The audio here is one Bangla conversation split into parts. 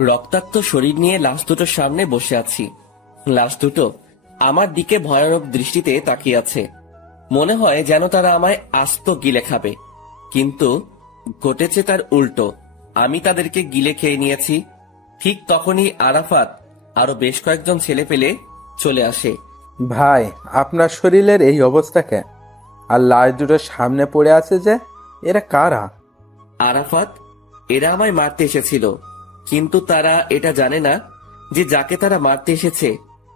রক্তাক্ত শরীর নিয়ে লাশ দুটোর সামনে বসে আছি। লাশ দুটো আমার দিকে ভয়ানক দৃষ্টিতে তাকিয়ে আছে। মনে হয় যেন তারা আমায় আস্ত গিলে খাবে, কিন্তু ঘটেছে তার উল্টো। আমি তাদেরকে গিলে খেয়ে নিয়েছি। ঠিক তখনই আরাফাত আরো বেশ কয়েকজন ছেলে পেলে চলে আসে। ভাই, আপনার শরীরের এই অবস্থা কেন? আর লাশ দুটো সামনে পড়ে আছে যে, এরা কারা? আরাফাত, এরা আমায় মারতে এসেছিল, কিন্তু তারা এটা জানে না যে যাকে তারা মারতে এসেছে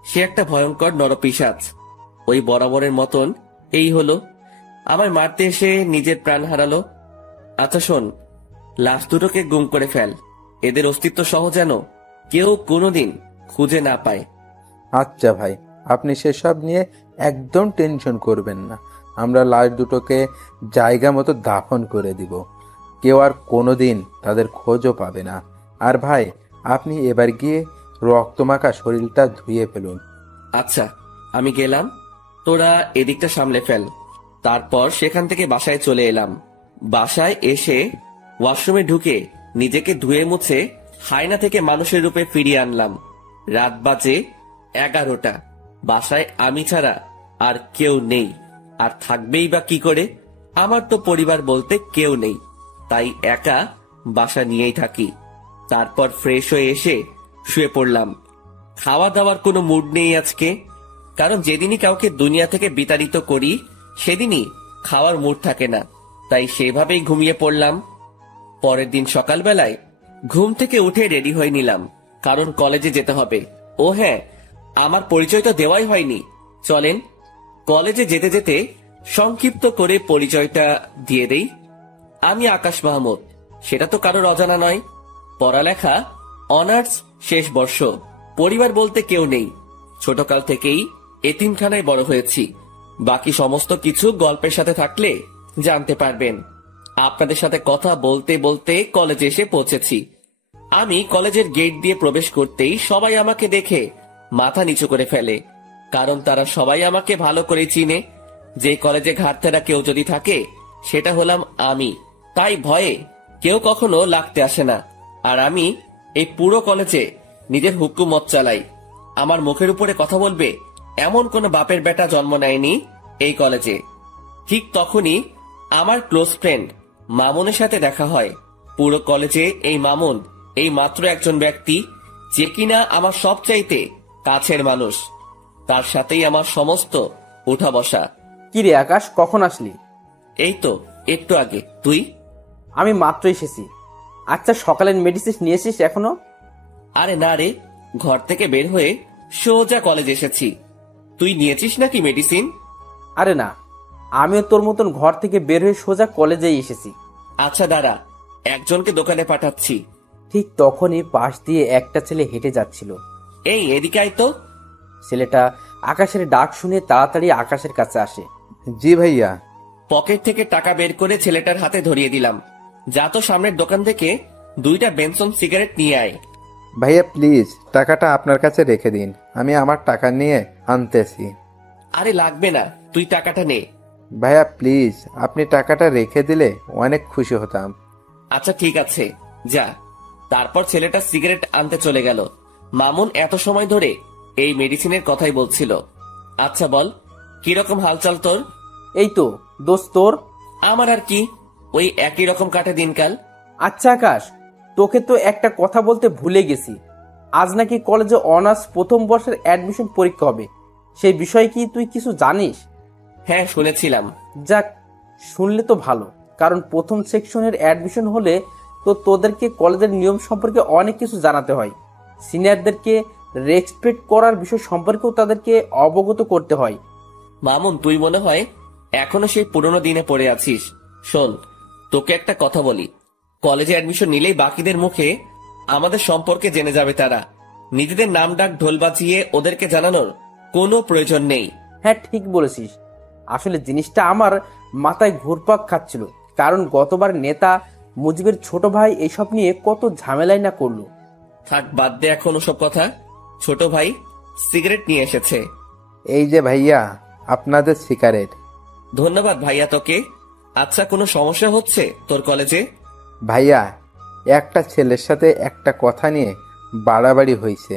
সে একটা ভয়ঙ্কর নরপিশাচ। ওই বরাবরের মতন এই হলো, আমায় মারতে এসে নিজের প্রাণ হারালো। আচ্ছা শোন, লাশ দুটোকে গুম করে ফেল, এদের অস্তিত্ব সহ যেন কেউ কোনোদিন খুঁজে না পায়। আচ্ছা ভাই, আপনি সেসব নিয়ে একদম টেনশন করবেন না। আমরা লাশ দুটোকে জায়গা মতো দাফন করে দিব। কেউ আর কোনোদিন তাদের খোঁজও পাবে না। আর ভাই, আপনি এবার গিয়ে রক্তমাখা শরীরটা ধুয়ে ফেলুন। আচ্ছা, আমি গেলাম, তোরা এদিকটা সামলে ফেল। তারপর সেখান থেকে বাসায় চলে এলাম। বাসায় এসে ওয়াশরুমে ঢুকে নিজেকে ধুয়ে মুছে হায়না থেকে মানুষের রূপে ফিরিয়ে আনলাম। রাত বাজে 11টা। বাসায় আমি ছাড়া আর কেউ নেই, আর থাকবেই বা কি করে? আমার তো পরিবার বলতে কেউ নেই, তাই একা বাসা নিয়েই থাকি। তারপর ফ্রেশ হয়ে এসে শুয়ে পড়লাম। খাওয়া দাওয়ার কোনো মুড নেই আজকে, কারণ যেদিনই কাউকে দুনিয়া থেকে বিতাড়িত করি সেদিনই খাওয়ার মুড থাকে না, তাই সেভাবেই ঘুমিয়ে পড়লাম। পরের দিন সকালবেলায় ঘুম থেকে উঠে রেডি হয়ে নিলাম, কারণ কলেজে যেতে হবে। ও হ্যাঁ, আমার পরিচয় তো দেওয়াই হয়নি। চলেন কলেজে যেতে যেতে সংক্ষিপ্ত করে পরিচয়টা দিয়ে দেই। আমি আকাশ মাহমুদ, সেটা তো কারোর অজানা নয়। পড়ালেখা অনার্স শেষ বর্ষ। পরিবার বলতে কেউ নেই, ছোটকাল থেকেই এতিমখানায় বড় হয়েছি। বাকি সমস্ত কিছু গল্পের সাথে থাকলে জানতে পারবেন। আপনাদের সাথে কথা বলতে বলতে কলেজে এসে পৌঁছেছি। আমি কলেজের গেট দিয়ে প্রবেশ করতেই সবাই আমাকে দেখে মাথা নিচু করে ফেলে, কারণ তারা সবাই আমাকে ভালো করে চিনে। যে কলেজে ঘাটতেরা কেউ যদি থাকে সেটা হলাম আমি, তাই ভয়ে কেউ কখনো লাগতে আসে না। আর আমি এই পুরো কলেজে নিজের হুকুমত চালাই। আমার মুখের উপরে কথা বলবে এমন কোন বাপের বেটা জন্ম নেয়নি এই কলেজে। ঠিক তখনই আমার ক্লোজ ফ্রেন্ড মামুনের সাথে দেখা হয়। পুরো কলেজে এই মামুন এই মাত্র একজন ব্যক্তি যে কিনা আমার সবচাইতে কাছের মানুষ। তার সাথেই আমার সমস্ত উঠা বসা। কি রে আকাশ, কখন আসলি? এই তো একটু আগে। তুই? আমি মাত্র এসেছি। আচ্ছা, সকালের মেডিসিন নিয়েছিস এখনো? আরে না রে, ঘর থেকে বের হয়ে সোজা কলেজ এসেছি। তুই নিয়েছিস নাকি মেডিসিন? আরে না, আমিও তোর মতন ঘর থেকে বের হয়ে সোজা কলেজেই এসেছি। আচ্ছা দাঁড়া, একজনকে দোকানে পাঠাচ্ছি। ঠিক তখনই পাশ দিয়ে একটা ছেলে হেঁটে যাচ্ছিল। এই এদিকে আয় তো। ছেলেটা আকাশের ডাক শুনে তাড়াতাড়ি আকাশের কাছে আসে। জি ভাইয়া। পকেট থেকে টাকা বের করে ছেলেটার হাতে ধরিয়ে দিলাম। যা তো সামনের দোকান থেকে 2টা বেনসন সিগারেট নিয়ে আয়। ভাইয়া প্লিজ, টাকাটা আপনার কাছে রেখে দিন, আমি আমার টাকা নিয়ে আনতেছি। আরে লাগবে না, তুই টাকাটা নে। ভাইয়া প্লিজ, আপনি টাকাটা রেখে দিলে অনেক খুশি হতাম। আচ্ছা ঠিক আছে, যা। তারপর ছেলেটা সিগারেট আনতে চলে গেল। মামুন এত সময় ধরে এই মেডিসিনের কথাই বলছিল। আচ্ছা বল, কিরকম হালচাল তোর? এই তো দোস্ত, তোর? আমার আর কি, ওই একই রকম কাটে দিনকাল। আচ্ছা আকাশ, তোকে তো একটা কথা বলতে ভুলে গেছি। আজ নাকি কলেজে অনার্স প্রথম বর্ষের অ্যাডমিশন পরীক্ষা হবে। সেই বিষয়ে কি তুই কিছু জানিস? হ্যাঁ শুনেছিলাম। যাক, শুনলে তো ভালো, কারণ প্রথম সেকশনের অ্যাডমিশন হলে তো তোদেরকে কলেজের নিয়ম সম্পর্কে অনেক কিছু জানাতে হয়। সিনিয়রদেরকে রেসপেক্ট করার বিষয় সম্পর্কেও তাদেরকে অবগত করতে হয়। মামুন, তুই মনে হয় এখনো সেই পুরনো দিনে পড়ে আছিস। শোন, তোকে একটা কথা বলি, কলেজে অ্যাডমিশন নিলেই বাকিদের মুখে আমাদের সম্পর্কে জেনে যাবে তারা। নিজেদের নাম ডাক ঢোল বাজিয়ে ওদেরকে জানানোর কোনো প্রয়োজন নেই। হ্যাঁ ঠিক বলেছিস। আসলে জিনিসটা আমার মাথায় ঘুরপাক খাচ্ছিল, কারণ গতবার নেতা মুজিবের ছোট ভাই এইসব নিয়ে কত ঝামেলাই না করলো। থাক, বাদ দে এখন ওসব কথা। ছোট ভাই সিগারেট নিয়ে এসেছে। এই যে ভাইয়া, আপনাদের সিগারেট। ধন্যবাদ ভাইয়া তোকে। আচ্ছা, কোনো সমস্যা হচ্ছে তোর কলেজে? ভাইয়া, একটা ছেলের সাথে একটা কথা নিয়ে বাড়াবাড়ি হয়েছে।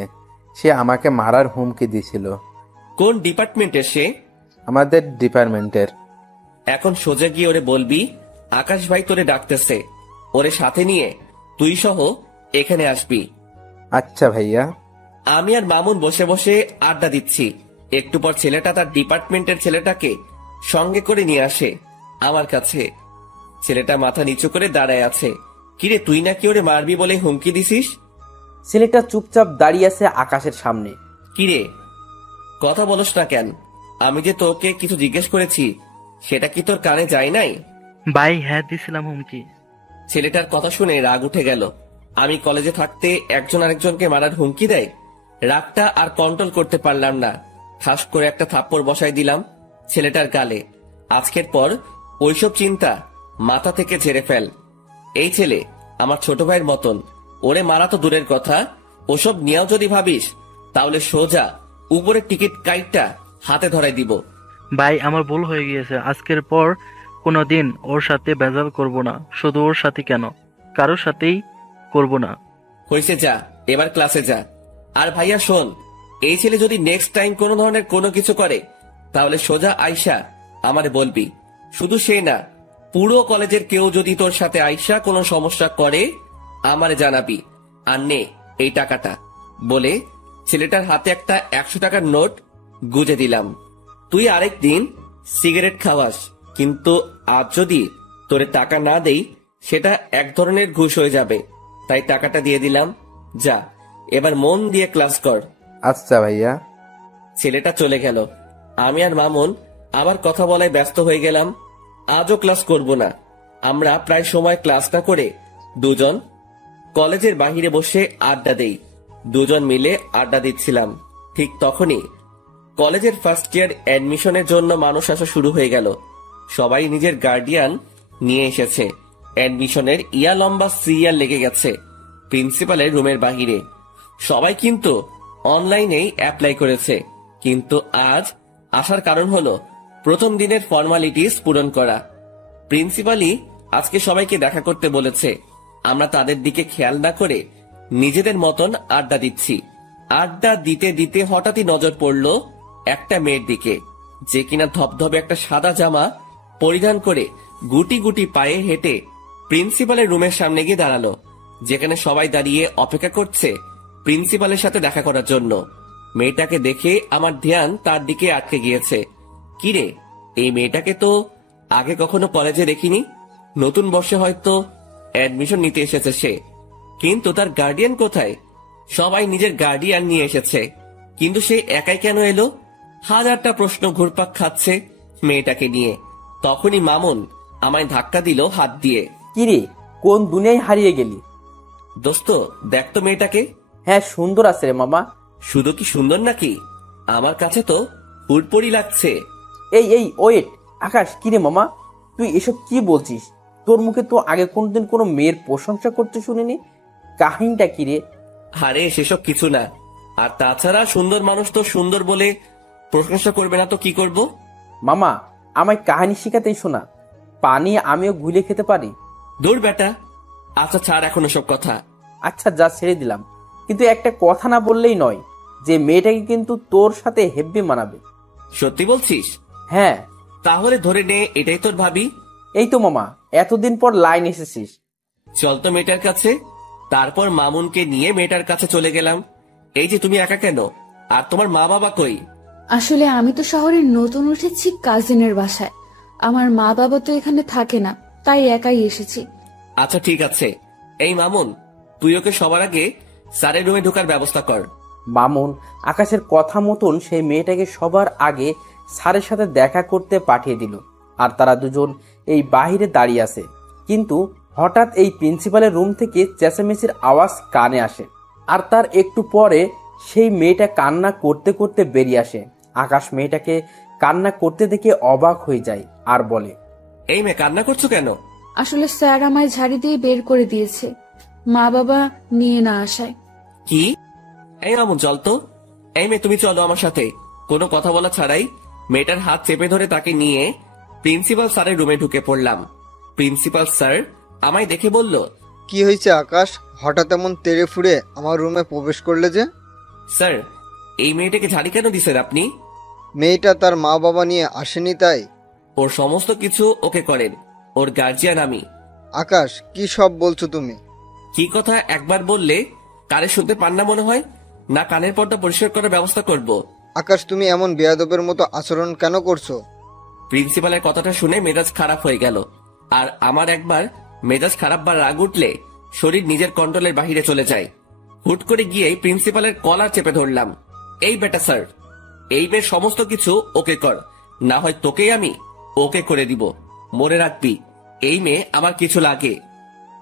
সে আমাকে মারার হুমকি দিছিল। কোন ডিপার্টমেন্টের সে? আমাদের ডিপার্টমেন্টের। এখন সোজা গিয়ে ওরে বলবি আকাশ ভাই তোরে ডাকতেছে, ওরে সাথে নিয়ে তুই সহ এখানে আসবি। আচ্ছা ভাইয়া। আমি আর মামুন বসে বসে আড্ডা দিচ্ছি। একটু পর ছেলেটা তার ডিপার্টমেন্টের ছেলেটাকে সঙ্গে করে নিয়ে আসে আমার কাছে। ছেলেটা মাথা নিচু করে দাঁড়ায় আছে। কিরে, তুই নাকি ওরে মারবি বলে হুমকি দিছিস? ছেলেটা চুপচাপ দাঁড়িয়ে আছে আকাশের সামনে। কিরে, কথা বলস না কেন? আমি যে তোকে কিছু জিজ্ঞেস করেছি সেটা কি তোর কানে যায় নাই? ভাই হ্যাঁ দিছিলাম হুমকি। ছেলেটার কথা শুনে রাগ উঠে গেল। আমি কলেজে থাকতে একজন আরেকজনকে মারার হুমকি দেয়। রাগটা আর কন্ট্রোল করতে পারলাম না, ঠাস করে একটা থাপ্পড় বসাই দিলাম ছেলেটার গালে। আজকের পর ওইসব চিন্তা মাথা থেকে ঝেড়ে ফেল। এই ছেলে আমার ছোট ভাইয়ের মতন, ওরে মারা তো দূরের কথা, ওসব নিয়েও যদি ভাবিস তাহলে সোজা উপরের টিকিট কাইটটা হাতে ধরাই দিব। ভাই আমার ভুল হয়ে গিয়েছে, আজকের পর কোনোদিন ওর সাথে ভেজাল করব না। শুধু ওর সাথে কেন, কারোর সাথেই করব না। হয়েছে, যা এবার ক্লাসে যা। আর ভাইয়া শোন, এই ছেলে যদি নেক্সট টাইম কোনো ধরনের কোনো কিছু করে তাহলে সোজা আয়শা আমারে বলবি। শুধু সে না, পুরো কলেজের কেউ যদি তোর সাথে আয়শা কোনো সমস্যা করে আমারে জানাবি। আর নে এই টাকাটা, বলে ছেলেটার হাতে একটা 100 টাকার নোট গুজে দিলাম। তুই আরেকদিন সিগারেট খাওয়াস, কিন্তু আজ যদি তোরে টাকা না দেই সেটা এক ধরনের ঘুষ হয়ে যাবে। তাই টাকাটা দিয়ে দিলাম, যা এবার মন দিয়ে ক্লাস কর। আচ্ছা ভাইয়া। ছেলেটা চলে গেল। আমি আর মামুন আবার কথা বলায় ব্যস্ত হয়ে গেলাম। আজও ক্লাস করব না। আমরা প্রায় সময় ক্লাস না করে দুজন কলেজের বাহিরে বসে আড্ডা দেই। দুজন মিলে আড্ডা দিচ্ছিলাম, ঠিক তখনই কলেজের ফার্স্ট ইয়ার অ্যাডমিশনের জন্য মানুষ আসা শুরু হয়ে গেল। সবাই নিজের গার্ডিয়ান নিয়ে এসেছে। অ্যাডমিশনের ইয়া লম্বা সিরিয়াল লেগে গেছে প্রিন্সিপালের রুমের বাহিরে। সবাই কিন্তু অনলাইনেই অ্যাপ্লাই করেছে, কিন্তু আজ আসার কারণ হলো প্রথম দিনের ফর্মালিটিস পূরণ করা। প্রিন্সিপালই আজকে সবাইকে দেখা করতে বলেছে। আমরা তাদের দিকে খেয়াল না করে নিজেদের মতন আড্ডা দিচ্ছি। আড্ডা দিতে দিতে হঠাৎই নজর পড়ল একটা মেয়ের দিকে, যে কিনা ধবধবে একটা সাদা জামা পরিধান করে গুটি গুটি পায়ে হেঁটে প্রিন্সিপালের রুমের সামনে গিয়ে দাঁড়ালো, যেখানে সবাই দাঁড়িয়ে অপেক্ষা করছে প্রিন্সিপালের সাথে দেখা করার জন্য। মেয়েটাকে দেখে আমার ধ্যান তার দিকে আটকে গিয়েছে। কিরে, এই মেয়েটাকে তো আগে কখনো কলেজে দেখিনি। নতুন বর্ষে হয়তো অ্যাডমিশন নিতে এসেছে সে, কিন্তু তার গার্ডিয়ান কোথায়? সবাই নিজের গার্ডিয়ান নিয়ে এসেছে, কিন্তু সে একাই কেন এলো? হাজারটা প্রশ্ন ঘুরপাক খাচ্ছে মেয়েটাকে নিয়ে। তখনই মামুন আমায় ধাক্কা দিল হাত দিয়ে। কিরে, কোন দুনিয়ায় হারিয়ে গেলি? দোস্ত, দেখ তো মেয়েটাকে। হ্যাঁ সুন্দর আছে রে মামা। শুধু কি সুন্দর নাকি, আমার কাছে তো হুড়পড়ি লাগছে। এই এই ওয়েট, আকাশ, কিরে মামা তুই এসব কি বলছিস? তোর মুখে তো আগে কোনদিন কোনো মেয়ের প্রশংসা করতে শুনিনি। কাহিনীটা কিরে? আরে সেসব কিছু না। আর তাছাড়া সুন্দর মানুষ তো সুন্দর বলে প্রশংসা করবে না তো কি করব? মামা, আমায় কাহিনী শিখাতেই শোনা। পানি আমিও গুলে খেতে পারি। দূর বেটা। আচ্ছা ছাড় এখন সব কথা। আচ্ছা যা, ছেড়ে দিলাম, কিন্তু একটা কথা না বললেই নয়, যে মেয়েটাকে কিন্তু তোর সাথে হেব্বি মানাবে। সত্যি বলছিস? হ্যাঁ। তাহলে ধরে নে এটাই তোর ভাবি। এই তো মামা, এতদিন পর লাইন এসেছিস। চল তো মেয়েটার কাছে। তারপর মামুনকে নিয়ে মেয়েটার কাছে চলে গেলাম। এই যে তুমি একা কেন? আর তোমার মা বাবা কই? আসলে আমি তো শহরে নতুন উঠেছি কাজিনের বাসায়। আমার মা বাবা তো এখানে থাকে না, তাই একাই এসেছি। আচ্ছা ঠিক আছে। এই মামুন, তুই ওকে সবার আগে স্যারের রুমে ঢোকার ব্যবস্থা কর। মামুন আকাশের কথা মতন সেই মেয়েটাকে সবার আগে স্যারের সাথে দেখা করতে পাঠিয়ে দিল। আর তারা দুজন এই বাহিরে দাঁড়িয়ে আছে। কিন্তু হঠাৎ এই প্রিন্সিপালের রুম থেকে চেঁচামেচির আওয়াজ কানে আসে। আর তার একটু পরে সেই মেয়েটা কান্না করতে করতে বেরিয়ে আসে। আকাশ মেয়েটাকে কান্না করতে দেখে অবাক হয়ে যায় আর বলে, এই মেয়ে, কান্না করছো কেন? আসলে স্যার আমায় ঝাড়ি দিয়ে বের করে দিয়েছে, মা বাবা নিয়ে না আসায়। কি? এই মামুন চল তো। এই মেয়ে, তুমি চলো আমার সাথে। কোনো কথা বলা ছাড়াই মেয়েটার হাত চেপে ধরে তাকে নিয়ে প্রিন্সিপাল স্যারের রুমে ঢুকে পড়লাম। প্রিন্সিপাল স্যার আমায় দেখে বলল, কি হয়েছে আকাশ, হঠাৎ এমন তেড়ে ফুড়ে আমার রুমে প্রবেশ করলে যে? স্যার, এই মেয়েটাকে ঝাড়ি কেন দিছেন আপনি? মেয়েটা তার মা বাবা নিয়ে আসেনি তাই? ওর সমস্ত কিছু ওকে করেন, ওর গার্জিয়ান আমি। আকাশ, কি সব বলছো তুমি? কি কথা একবার বললে কানে শুনতে পান না মনে হয়? না কানের পর্দা পরিষ্কার করার ব্যবস্থা করব? আকাশ, তুমি এমন বেয়াদবের মতো আচরণ কেন করছো? প্রিন্সিপালের কথাটা শুনে মেজাজ খারাপ হয়ে গেল। আর আমার একবার মেজাজ খারাপ বা রাগ উঠলে শরীর নিজের কন্ট্রোলের বাহিরে চলে যায়। হুট করে গিয়ে প্রিন্সিপালের কলার চেপে ধরলাম। এই বেটা স্যার, এই মেয়ের সমস্ত কিছু ওকে কর, না হয় তোকেই আমি ওকে করে দিব। মনে রাখবি, এই মেয়ে আমার কিছু লাগে।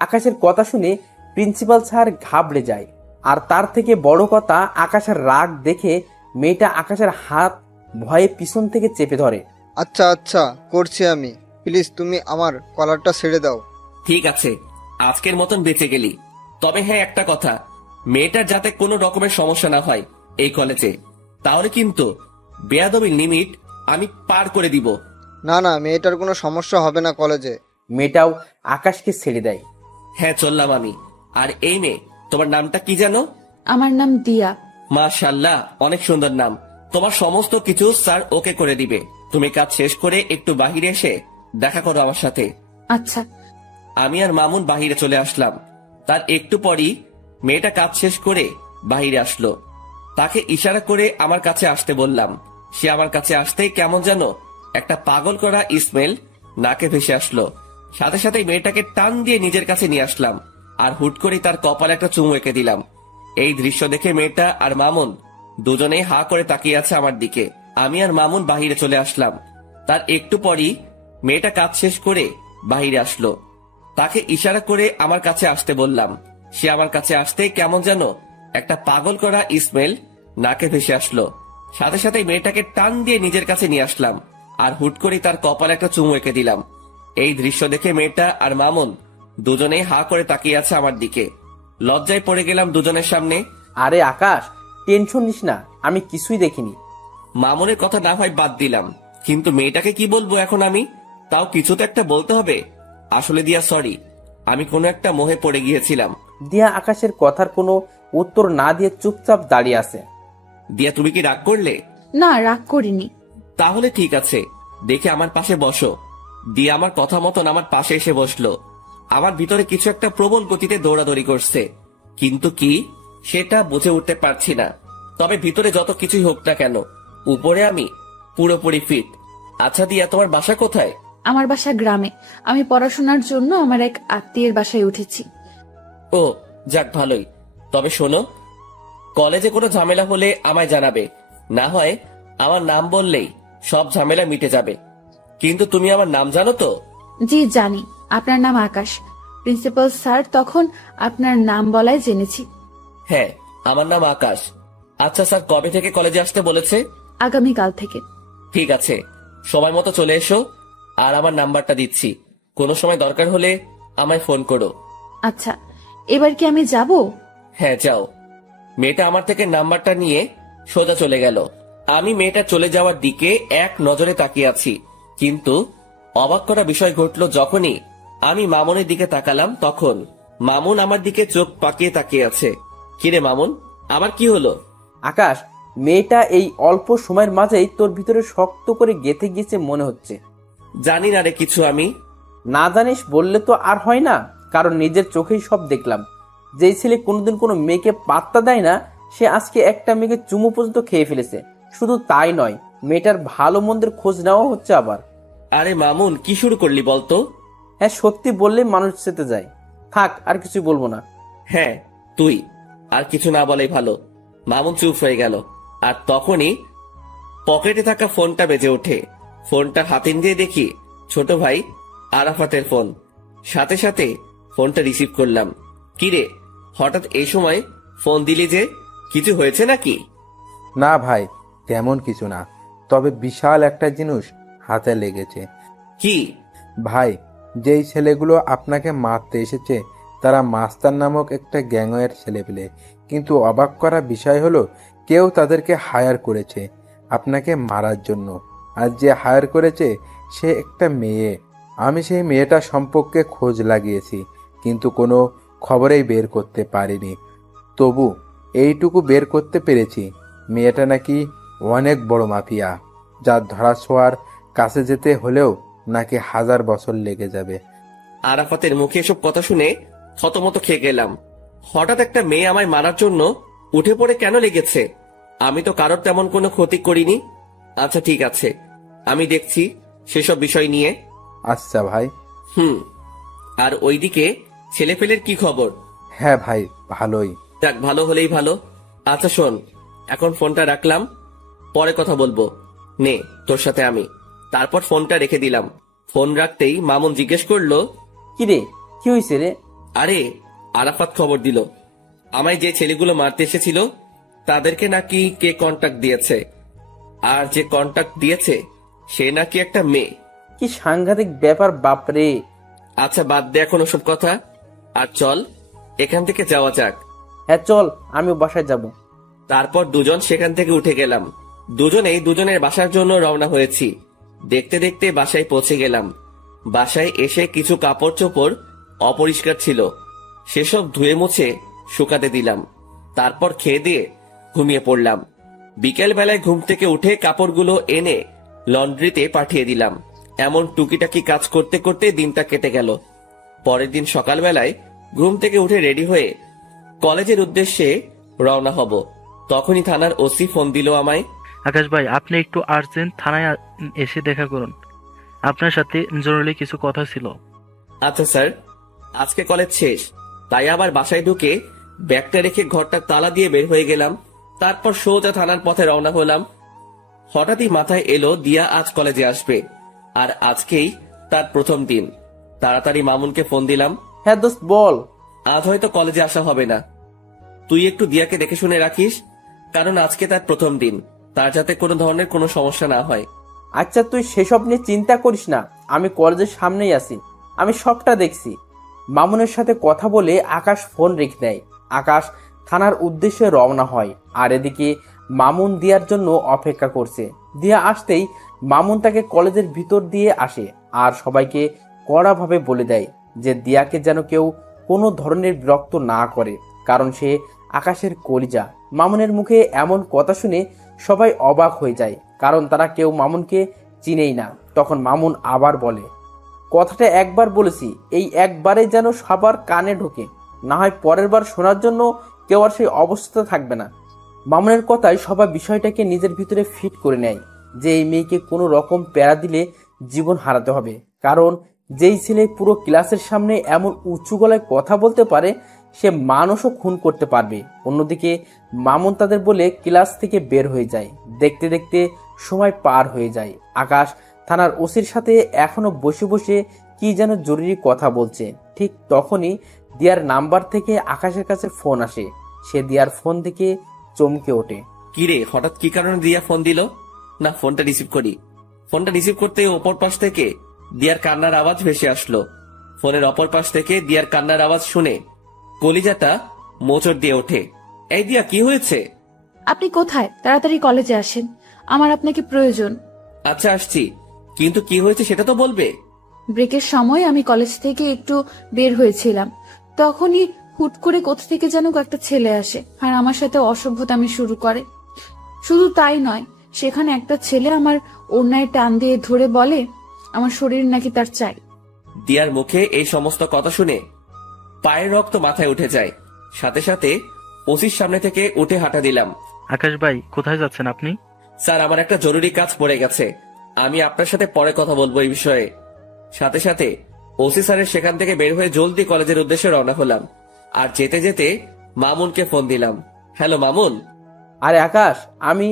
আকাশের কথা শুনে প্রিন্সিপাল স্যার ঘাবড়ে যায়। আর তার থেকে বড় কথা, আকাশের রাগ দেখে মেয়েটা আকাশের হাত ভয়ে পিছন থেকে চেপে ধরে। আচ্ছা আচ্ছা, করছি আমি। প্লিজ তুমি আমার কলারটা ছেড়ে দাও। ঠিক আছে, আজকের মতন বেঁচে গেলি। তবে হ্যাঁ, একটা কথা, মেয়েটার যাতে কোনো রকমের সমস্যা না হয় এই কলেজে, তাহলে কিন্তু বেয়াদবির লিমিট আমি পার করে দিব। না না, মেয়েটার কোনো সমস্যা হবে না কলেজে। মেয়েটাও আকাশকে ছেড়ে দেয়। হ্যাঁ, চললাম আমি। আর এই মেয়ে, তোমার নামটা কি জানো? আমার নাম দিয়া। মাশাআল্লাহ, অনেক সুন্দর নাম। তোমার সমস্ত কিছু স্যার ওকে করে দিবে। তুমি কাজ শেষ করে একটু বাহিরে এসে দেখা করো আমার সাথে। আচ্ছা। আমি আর মামুন বাহিরে চলে আসলাম। তার একটু পরই মেয়েটা কাজ শেষ করে বাহিরে আসলো। তাকে ইশারা করে আমার কাছে আসতে বললাম। সে আমার কাছে আসতেই কেমন যেন একটা পাগল করা স্মেল নাকে ভেসে আসলো। সাথে সাথে মেয়েটাকে টান দিয়ে নিজের কাছে নিয়ে আসলাম আর হুট করে তার কপালে একটা চুমু এঁকে দিলাম। এই দৃশ্য দেখে মেয়েটা আর মামুন দুজনেই হা করে তাকিয়ে আছে আমার দিকে। আমি আর মামুন বাহিরে চলে আসলাম। তার একটু পরই মেয়েটা কাজ শেষ করে বাহিরে আসলো। তাকে ইশারা করে আমার কাছে আসতে বললাম। সে আমার কাছে আসতেই কেমন যেন একটা পাগল করা স্মেল নাকে ভেসে আসলো। সাথে সাথে মেয়েটাকে টান দিয়ে নিজের কাছে নিয়ে আসলাম আর হুট করে তার কপালে একটা চুমু এঁকে দিলাম। এই দৃশ্য দেখে মেয়েটা আর মামুন দুজনেই হা করে তাকিয়ে আছে আমার দিকে। লজ্জায় পড়ে গেলাম দুজনের সামনে। আরে আকাশ, টেনশন নিস না, আমি কিছুই দেখিনি। মামুনের কথা না হয় বাদ দিলাম, কিন্তু মেয়েটাকে কি বলবো এখন আমি? তাও কিছু তো একটা বলতে হবে। আসলে দিয়া সরি, আমি কোনো একটা মোহে পড়ে গিয়েছিলাম। দিয়া আকাশের কথার কোনো উত্তর না দিয়ে চুপচাপ দাঁড়িয়ে আছে। দিয়া, তুমি কি রাগ করলে? না, রাগ করিনি। তাহলে ঠিক আছে, দেখে আমার পাশে বসো। দিয়া আমার কথা মতন আমার পাশে এসে বসলো। আমার ভিতরে কিছু একটা প্রবল গতিতে দৌড়াদৌড়ি করছে, কিন্তু কি সেটা বুঝে উঠতে পারছি না। তবে ভিতরে যত কিছুই হোক না কেন, উপরে আমি পুরোপুরি ফিট। আচ্ছা দিয়া, তোমার বাসা কোথায়? আমার বাসা গ্রামে। আমি পড়াশোনার জন্য আমার এক আত্মীয়ের বাসায় উঠেছি। ও, যাক ভালোই। তবে শোনো, কলেজে কোনো ঝামেলা হলে আমায় জানাবে, না হয় আমার নাম বললেই সব ঝামেলা মিটে যাবে। কিন্তু তুমি আমার নাম জানো তো? জি জানি, আপনার নাম আকাশ। প্রিন্সিপাল স্যার তখন আপনার নাম বলায় জেনেছি। হ্যাঁ, আমার নাম আকাশ। আচ্ছা স্যার কবে থেকে কলেজে আসতে বলেছে? আগামীকাল থেকে। ঠিক আছে, সময় মতো চলে এসো। আর আমার নাম্বারটা দিচ্ছি, কোনো সময় দরকার হলে আমায় ফোন করো। আচ্ছা, এবার কি আমি যাব? হ্যাঁ, যাও। মেয়েটা আমার থেকে নাম্বারটা নিয়ে সোজা চলে গেল। আমি মেয়েটা চলে যাওয়ার দিকে এক নজরে তাকিয়ে আছি, কিন্তু অবাক করা বিষয় ঘটলো যখনই আমি মামুনের দিকে তাকালাম। তখন মামুন আমার দিকে চোখ পাকিয়ে তাকিয়ে আছে। কিরে মামুন, আবার কি হলো? আকাশ, মেয়েটা এই অল্প সময়ের মাঝেই তোর ভিতরে শক্ত করে গেঁথে গিয়েছে মনে হচ্ছে। জানি না রে কিছু আমি। না জানিস বললে তো আর হয় না, কারণ নিজের চোখেই সব দেখলাম। যেই ছেলে কোনোদিন কোনো মেয়েকে পাত্তা দেয় না, সে আজকে একটা মেয়েকে চুমু পর্যন্ত খেয়ে ফেলেছে। শুধু তাই নয়, মেয়েটার ভালো মন্দের খোঁজ নেওয়া হচ্ছে আবার। আরে মামুন, কি শুরু করলি বলতো? হ্যাঁ, সত্যি বললে মানুষ যেতে যায়। থাক, আর কিছু বলবো না। হ্যাঁ, তুই আর কিছু না বলাই ভালো। মামুন চুপ হয়ে গেল। আর তখনই পকেটে থাকা ফোনটা বেজে ওঠে। ফোনটা হাতে নিয়ে দেখি ছোট ভাই আরাফাতের ফোন। সাথে সাথে ফোনটা রিসিভ করলাম। কিরে, হঠাৎ এই সময় ফোন দিলি যে? কিছু হয়েছে নাকি? না ভাই, তেমন কিছু না, তবে বিশাল একটা জিনিস হাতে লেগেছে। কি? ভাই, যেই ছেলেগুলো আপনাকে মারতে এসেছে তারা মাস্তান নামক একটা গ্যাংয়ের ছেলেপেলে। কিন্তু অবাক করা বিষয় হলো, কেউ তাদেরকে হায়ার করেছে আপনাকে মারার জন্য। আর যে হায়ার করেছে সে একটা মেয়ে। আমি সেই মেয়েটা সম্পর্কে খোঁজ লাগিয়েছি, কিন্তু কোনো খবরেই বের করতে পারিনি। তবু এইটুকু বের করতে পেরেছি, মেয়েটা নাকি অনেক বড় মাফিয়া, যার ধরাছোঁয়ার কাছে যেতে হলেও নাকি 1000 বছর লেগে যাবে। আরাফাতের মুখে এসব কথা শুনে থতমত খেয়ে গেলাম। হঠাৎ একটা মেয়ে আমায় মারার জন্য উঠে পড়ে কেন লেগেছে? আমি তো কারোর তেমন কোনো ক্ষতি করিনি। আচ্ছা ঠিক আছে, আমি দেখছি সেসব বিষয় নিয়ে। আচ্ছা ভাই। আর ওইদিকে ছেলেপেলের কি খবর? হ্যাঁ ভাই, ভালোই। যাক, ভালো হলেই ভালো। আচ্ছা শোন, এখন ফোনটা রাখলাম, পরে কথা বলবো। নে তোর সাথে আমি। তারপর ফোনটা রেখে দিলাম। ফোন রাখতেই মামুন জিজ্ঞেস করলো, কি রে, কি হয়েছে রে? আরে আরাফাত খবর দিল আমায় যে ছেলেগুলো মারতে এসেছিল তাদেরকে নাকি কে কন্টাক্ট দিয়েছে, আর যে কন্টাক্ট দিয়েছে সে নাকি একটা মেয়ে। কি সাংঘাতিক ব্যাপার বাপরে। আচ্ছা বাদ দে এখন ওসব কথা, আর চল এখান থেকে যাওয়া যাক। হ্যাঁ চল, আমিও বাসায় যাব। তারপর দুজন সেখান থেকে উঠে গেলাম। দুজনেই দুজনের বাসার জন্য রওনা হয়েছি। দেখতে দেখতে বাসায় পৌঁছে গেলাম। বাসায় এসে কিছু কাপড় চোপড় অপরিষ্কার ছিল, সেসব ধুয়ে মুছে শুকাতে দিলাম। তারপর খেয়ে দিয়ে ঘুমিয়ে পড়লাম। বিকেল বেলায় ঘুম থেকে উঠে কাপড়গুলো এনে লন্ড্রিতে পাঠিয়ে দিলাম। এমন টুকিটাকি কাজ করতে করতে দিনটা কেটে গেল। পরের দিন সকালবেলায় ঘুম থেকে উঠে রেডি হয়ে কলেজের উদ্দেশ্যে রওনা হব। তখনই থানার ওসি ফোন দিল আমায়। আকাশ ভাই, আপনি একটু আর্জেন্ট থানায় এসে দেখা করুন, আপনার সাথে জরুরি কিছু কথা ছিল। আচ্ছা স্যার, আজকে কলেজ শেষ, তাই আবার বাসায় ঢুকে ব্যাগটা রেখে ঘরটা তালা দিয়ে বের হয়ে গেলাম। তারপর সোজা থানার পথে রওনা হলাম। হঠাৎই মাথায় এলো দিয়া আজ কলেজে আসবে, আর আজকেই তার প্রথম দিন। তাড়াতাড়ি মামুনকে ফোন দিলাম। হ্যাঁ দোস্ত বল। আজ হয়তো কলেজে আসা হবে না, তুই একটু দিয়াকে দেখে শুনে রাখিস, কারণ আজকে তার প্রথম দিন, তার যাতে কোনো ধরনের কোনো সমস্যা না হয়। আচ্ছা তুই সেসব নিয়ে চিন্তা করিস না, আমি কলেজের সামনেই আছি, আমি সবটা দেখছি। মামুনের সাথে কথা বলে আকাশ ফোন রেখে দেয়। আকাশ থানার উদ্দেশ্যে রওনা হয়, আর এদিকে মামুন দিয়ার জন্য অপেক্ষা করছে। দিয়া আসতেই মামুন তাকে কলেজের ভিতর দিয়ে আসে আর সবাইকে কড়াভাবে বলে দেয় যে দিয়াকে যেন কেউ কোনো ধরনের বিরক্ত না করে, কারণ সে আকাশের কলিজা। মামুনের মুখে এমন কথা শুনে সবাই অবাক হয়ে যায়, কারণ তারা কেউ মামুনকে চিনেই না। তখন মামুন আবার বলে, কথাটা একবার বলেছি, এই একবারে যেন সবার কানে ঢোকে, না হয় পরের বার শোনার জন্য কেউ আর সেই অবস্থা থাকবে না। মামুনের কথায় সবাই বিষয়টাকে নিজের ভিতরে ফিট করে নেয় যে এই মেয়েকে কোনো রকম প্যারা দিলে জীবন হারাতে হবে, কারণ যেই ছেলে পুরো ক্লাসের সামনে এমন উঁচু গলায় কথা বলতে পারে সে মানুষও খুন করতে পারবে। অন্যদিকে মামুন তাদের বলে ক্লাস থেকে বের হয়ে যায়। দেখতে দেখতে সময় পার হয়ে যায়। আকাশ থানার ওসির সাথে এখনো বসে বসে কি যেন জরুরি কথা বলছে। ঠিক তখনই দিয়ার নাম্বার থেকে আকাশের কাছে ফোন আসে। সে দিয়ার ফোন থেকে চমকে ওঠে। কিরে, হঠাৎ কি কারণে দিয়া ফোন দিল? না, ফোনটা রিসিভ করি। ফোনটা রিসিভ করতে অপর পাশ থেকে দিয়ার কান্নার আওয়াজ ভেসে আসলো। ফোনের অপর পাশ থেকে দিয়ার কান্নার আওয়াজ শুনে কলিজাটা মোচড় দিয়ে ওঠে। এই দিয়া, কি হয়েছে? আপনি কোথায়? তাড়াতাড়ি কলেজে আসেন, আমার আপনাকে প্রয়োজন। আচ্ছা আসছি, কিন্তু কি হয়েছে সেটা তো বলবে। ব্রেকের সময় আমি কলেজ থেকে একটু বের হয়েছিলাম, তখনই হুট করে কোথা থেকে যেন একটা ছেলে আসে আর আমার সাথে অসভ্যতামি শুরু করে। শুধু তাই নয়, সেখানে একটা ছেলে আমার ওড়নায় টান দিয়ে ধরে বলে আমার শরীর নাকি তার চাই। দিয়ার মুখে এই সমস্ত কথা শুনে পায়ের রক্ত মাথায় উঠে যায়। সাথে সাথে ওসির সামনে থেকে উঠে হাঁটা দিলাম। আকাশ ভাই, কোথায় যাচ্ছেন আপনি? স্যার, আমার একটা জরুরি কাজ পড়ে গেছে, আমি আপনার সাথে পরে কথা বলবো এই বিষয়ে। সাথে সাথে ওসি স্যারের সেখান থেকে বের হয়ে জলদি কলেজের উদ্দেশ্যে রওনা হলাম। আর যেতে যেতে মামুনকে ফোন দিলাম। হ্যালো মামুন। আরে আকাশ, আমি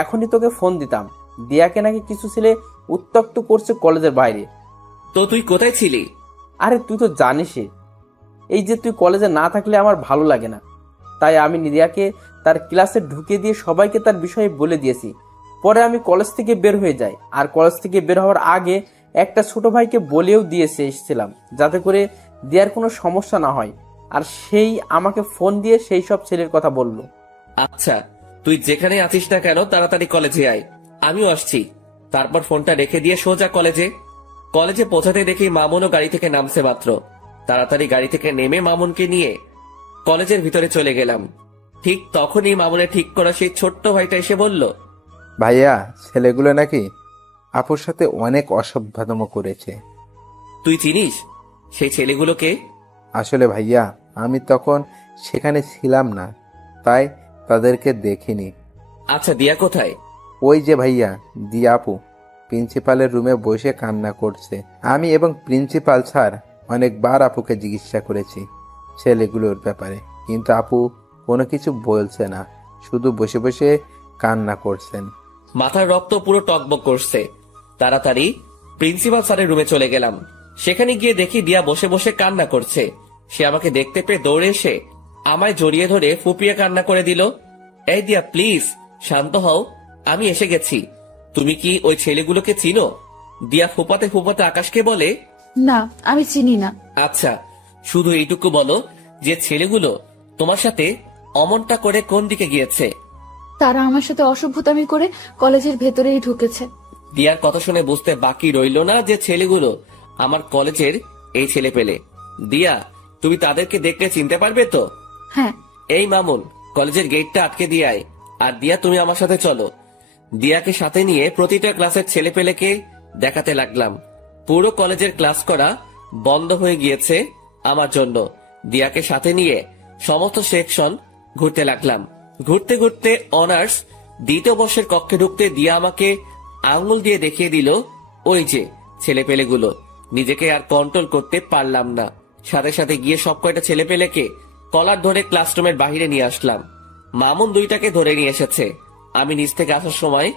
এখনই তোকে ফোন দিতাম। দিয়াকে নাকি কিছু ছেলে উত্ত্যক্ত করছে কলেজের বাইরে। তো তুই কোথায় ছিলি? আরে তুই তো জানিসই, এই যে তুই কলেজে না থাকলে আমার ভালো লাগে না, তাই আমি দিয়াকে তার ক্লাসে ঢুকে দিয়ে সবাইকে তার বিষয়ে বলে দিয়েছি। পরে আমি কলেজ থেকে বের হয়ে যাই, আর কলেজ থেকে বের হওয়ার আগে একটা ছোট ভাইকে বলেও দিয়েছে এসেছিলাম যাতে করে দিয়ার কোনো সমস্যা না হয়, আর সেই আমাকে ফোন দিয়ে সেই সব ছেলের কথা বলল। আচ্ছা, তুই যেখানে আছিস না কেন তাড়াতাড়ি কলেজে আয়, আমিও আসছি। তারপর ফোনটা রেখে দিয়ে সোজা কলেজে পৌঁছাতে দেখি মামুনও গাড়ি থেকে নামছে মাত্র। তাড়াতাড়ি গাড়ি থেকে নেমে মামুনকে নিয়ে কলেজের ভিতরে চলে গেলাম। ঠিক তখনই মামুনের ঠিক করা সেই ছোট্ট ভাইটা এসে বলল, ভাইয়া, ছেলেগুলো নাকি আপুর সাথে অনেক অসভ্যতম করেছে। তুই চিনিস সেই ছেলেগুলোকে? আসলে ভাইয়া, আমি তখন সেখানে ছিলাম না, তাই তাদেরকে দেখিনি। আচ্ছা, দিয়া কোথায়? ওই যে ভাইয়া, দিয়া আপু প্রিন্সিপালের রুমে বসে কান্না করছে। আমি এবং প্রিন্সিপাল স্যার অনেকবার আপুকে জিজ্ঞাসা করেছি ছেলেগুলোর ব্যাপারে, কিন্তু আপু কোনো কিছু বলছে না, শুধু বসে বসে কান্না করছেন। মাথার রক্ত পুরো টকবক করছে। তাড়াতাড়ি প্রিন্সিপাল স্যারের রুমে চলে গেলাম। সেখানে গিয়ে দেখি দিয়া বসে বসে কান্না করছে। সে আমাকে দেখতে পেয়ে দৌড়ে এসে আমায় জড়িয়ে ধরে ফুপিয়ে কান্না করে দিল। এই দিয়া, প্লিজ শান্ত হও, আমি এসে গেছি। তুমি কি ওই ছেলেগুলোকে চিনো? দিয়া ফুপাতে ফুপাতে আকাশকে বলে, না, আমি চিনি না। আচ্ছা, শুধু এইটুকু বলো যে ছেলেগুলো তোমার সাথে অমনটা করে কোন দিকে গিয়েছে? তারা আমার সাথে অসভ্যতামি করে কলেজের ভেতরেই ঢুকেছে। দিয়ার কথা শুনে বুঝতে বাকি রইল না যে ছেলেগুলো আমার কলেজের এই ছেলে পেলে। দিয়া, তুমি তাদেরকে দেখলে চিনতে পারবে তো? হ্যাঁ। এই মামুন, কলেজের গেটটা আটকে দিয়ে আয়। আর দিয়া, তুমি আমার সাথে চলো। দিয়াকে সাথে নিয়ে প্রতিটা ক্লাসের ছেলে পেলেকে দেখাতে লাগলাম। পুরো কলেজের ক্লাস করা বন্ধ হয়ে গিয়েছে আমার জন্য। দিয়াকে সাথে নিয়ে সমস্ত সেকশন ঘুরতে লাগলাম। ঘুরতে ঘুরতে অনার্স দ্বিতীয় বর্ষের কক্ষে ঢুকতে দিয়া আমাকে আঙুল দিয়ে দেখিয়ে দিল ওই যে ছেলেপেলেগুলো। নিজেকে আর কন্ট্রোল করতে পারলাম না, সাথে সাথে গিয়ে সব কয়টা ছেলেপেলেকে কলার ধরে ক্লাসরুমের বাহিরে নিয়ে আসলাম। মামুন দুইটাকে ধরে নিয়ে এসেছে। আমি নিচ থেকে আসার সময়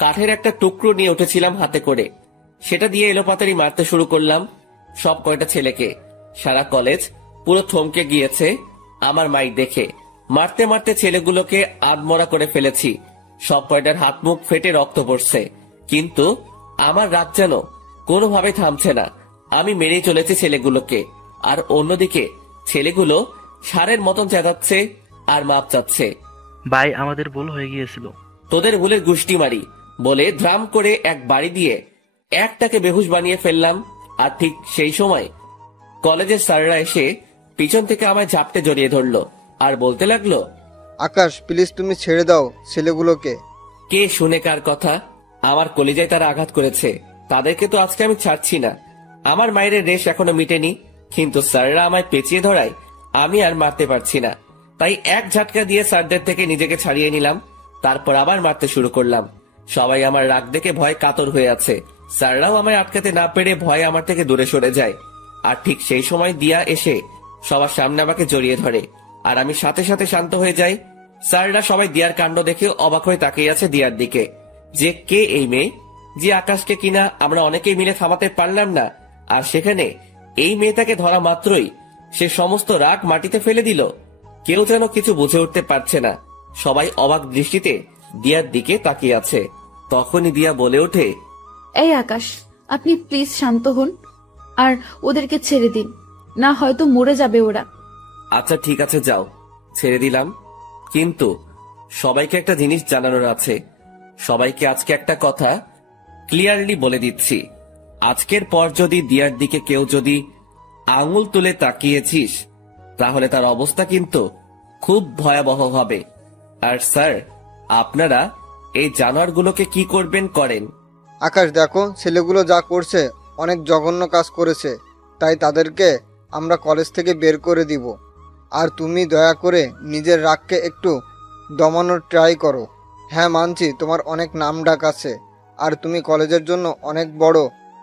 কাঠের একটা টুকরো নিয়ে উঠেছিলাম হাতে করে, সেটা দিয়ে এলোপাতাড়ি মারতে শুরু করলাম সব কয়টা ছেলেকে। সারা কলেজ পুরো থমকে গিয়েছে আমার মাইক দেখে। মারতে মারতে ছেলেগুলোকে আধমরা করে ফেলেছি। সব কয়টার হাত মুখ ফেটে রক্ত পড়ছে, কিন্তু আমার রাগ যেন কোনোভাবে থামছে না। আমি মেরেই চলেছি ছেলেগুলোকে, আর অন্যদিকে ছেলেগুলো সারের মতন চেঁচাচ্ছে আর মাপ চাচ্ছে। ভাই, আমাদের ভুল হয়ে গিয়েছিল। তোদের ভুলের গুষ্টি মারি বলে ধ্রাম করে এক বাড়ি দিয়ে একটাকে বেহুশ বানিয়ে ফেললাম। আর ঠিক সেই সময় কলেজের স্যাররা এসে পিছন থেকে আমায় ঝাপটে জড়িয়ে ধরলো আর বলতে লাগলো, আকাশ, প্লিজ তুমি ছেড়ে দাও ছেলেগুলোকে। কে শুনে কার কথা? আমার কলিজায় তারা আঘাত করেছে, তাদেরকে তো আজকে আমি ছাড়ছি না। আমার মায়ের রেশ এখনো মিটেনি, কিন্তু স্যাররা আমায় পেঁচিয়ে ধরায় আমি আর মারতে পারছি না। তাই এক ঝাটকা দিয়ে স্যারদের থেকে নিজেকে ছাড়িয়ে নিলাম। তারপর আবার মারতে শুরু করলাম। সবাই আমার রাগ দেখে ভয় কাতর হয়ে আছে। স্যাররাও আমায় আটকাতে না পেরে ভয়ে আমার থেকে দূরে সরে যায়। আর ঠিক সেই সময় দিয়া এসে সবার সামনে আমাকে জড়িয়ে ধরে, আর আমি সাথে সাথে শান্ত হয়ে যাই। স্যাররা সবাই দিয়ার কাণ্ড দেখে অবাক হয়ে তাকিয়ে আছে দিয়ার দিকে, যে কে এই মেয়ে, যে আকাশকে কিনা আমরা অনেকেই মিলে থামাতে পারলাম না, আর সেখানে এই মেয়েটাকে ধরা মাত্রই সে সমস্ত রাগ মাটিতে ফেলে দিল। কেউ যেন কিছু বুঝে উঠতে পারছে না। সবাই অবাক দৃষ্টিতে দিয়ার দিকে তাকিয়ে আছে। তখনই দিয়া বলে ওঠে, এই আকাশ, আপনি প্লিজ শান্ত হন আর ওদেরকে ছেড়ে দিন, না হয়তো মরে যাবে ওরা। আচ্ছা ঠিক আছে, যাও, ছেড়ে দিলাম। কিন্তু সবাইকে একটা জিনিস জানানোর আছে। সবাইকে আজকে একটা কথা ক্লিয়ারলি বলে দিচ্ছি, আজকের পর যদি দিয়ার দিকে কেউ যদি আঙুল তুলে তাকিয়েছিস, তাহলে তার অবস্থা কিন্তু খুব ভয়াবহ হবে। আর স্যার, আপনারা এই জানোয়ারগুলোকে কি করবেন করেন। আকাশ, দেখো ছেলেগুলো যা করছে অনেক জঘন্য কাজ করেছে, তাই তাদেরকে আমরা কলেজ থেকে বের করে দিব। আর তুমি দয়া করে নিজের রাগকে একটু দমানোর ট্রাই করো। হ্যাঁ মানছি, তোমার অনেক নাম ডাক আছে, আর তুমি কলেজের জন্য অনেক বড়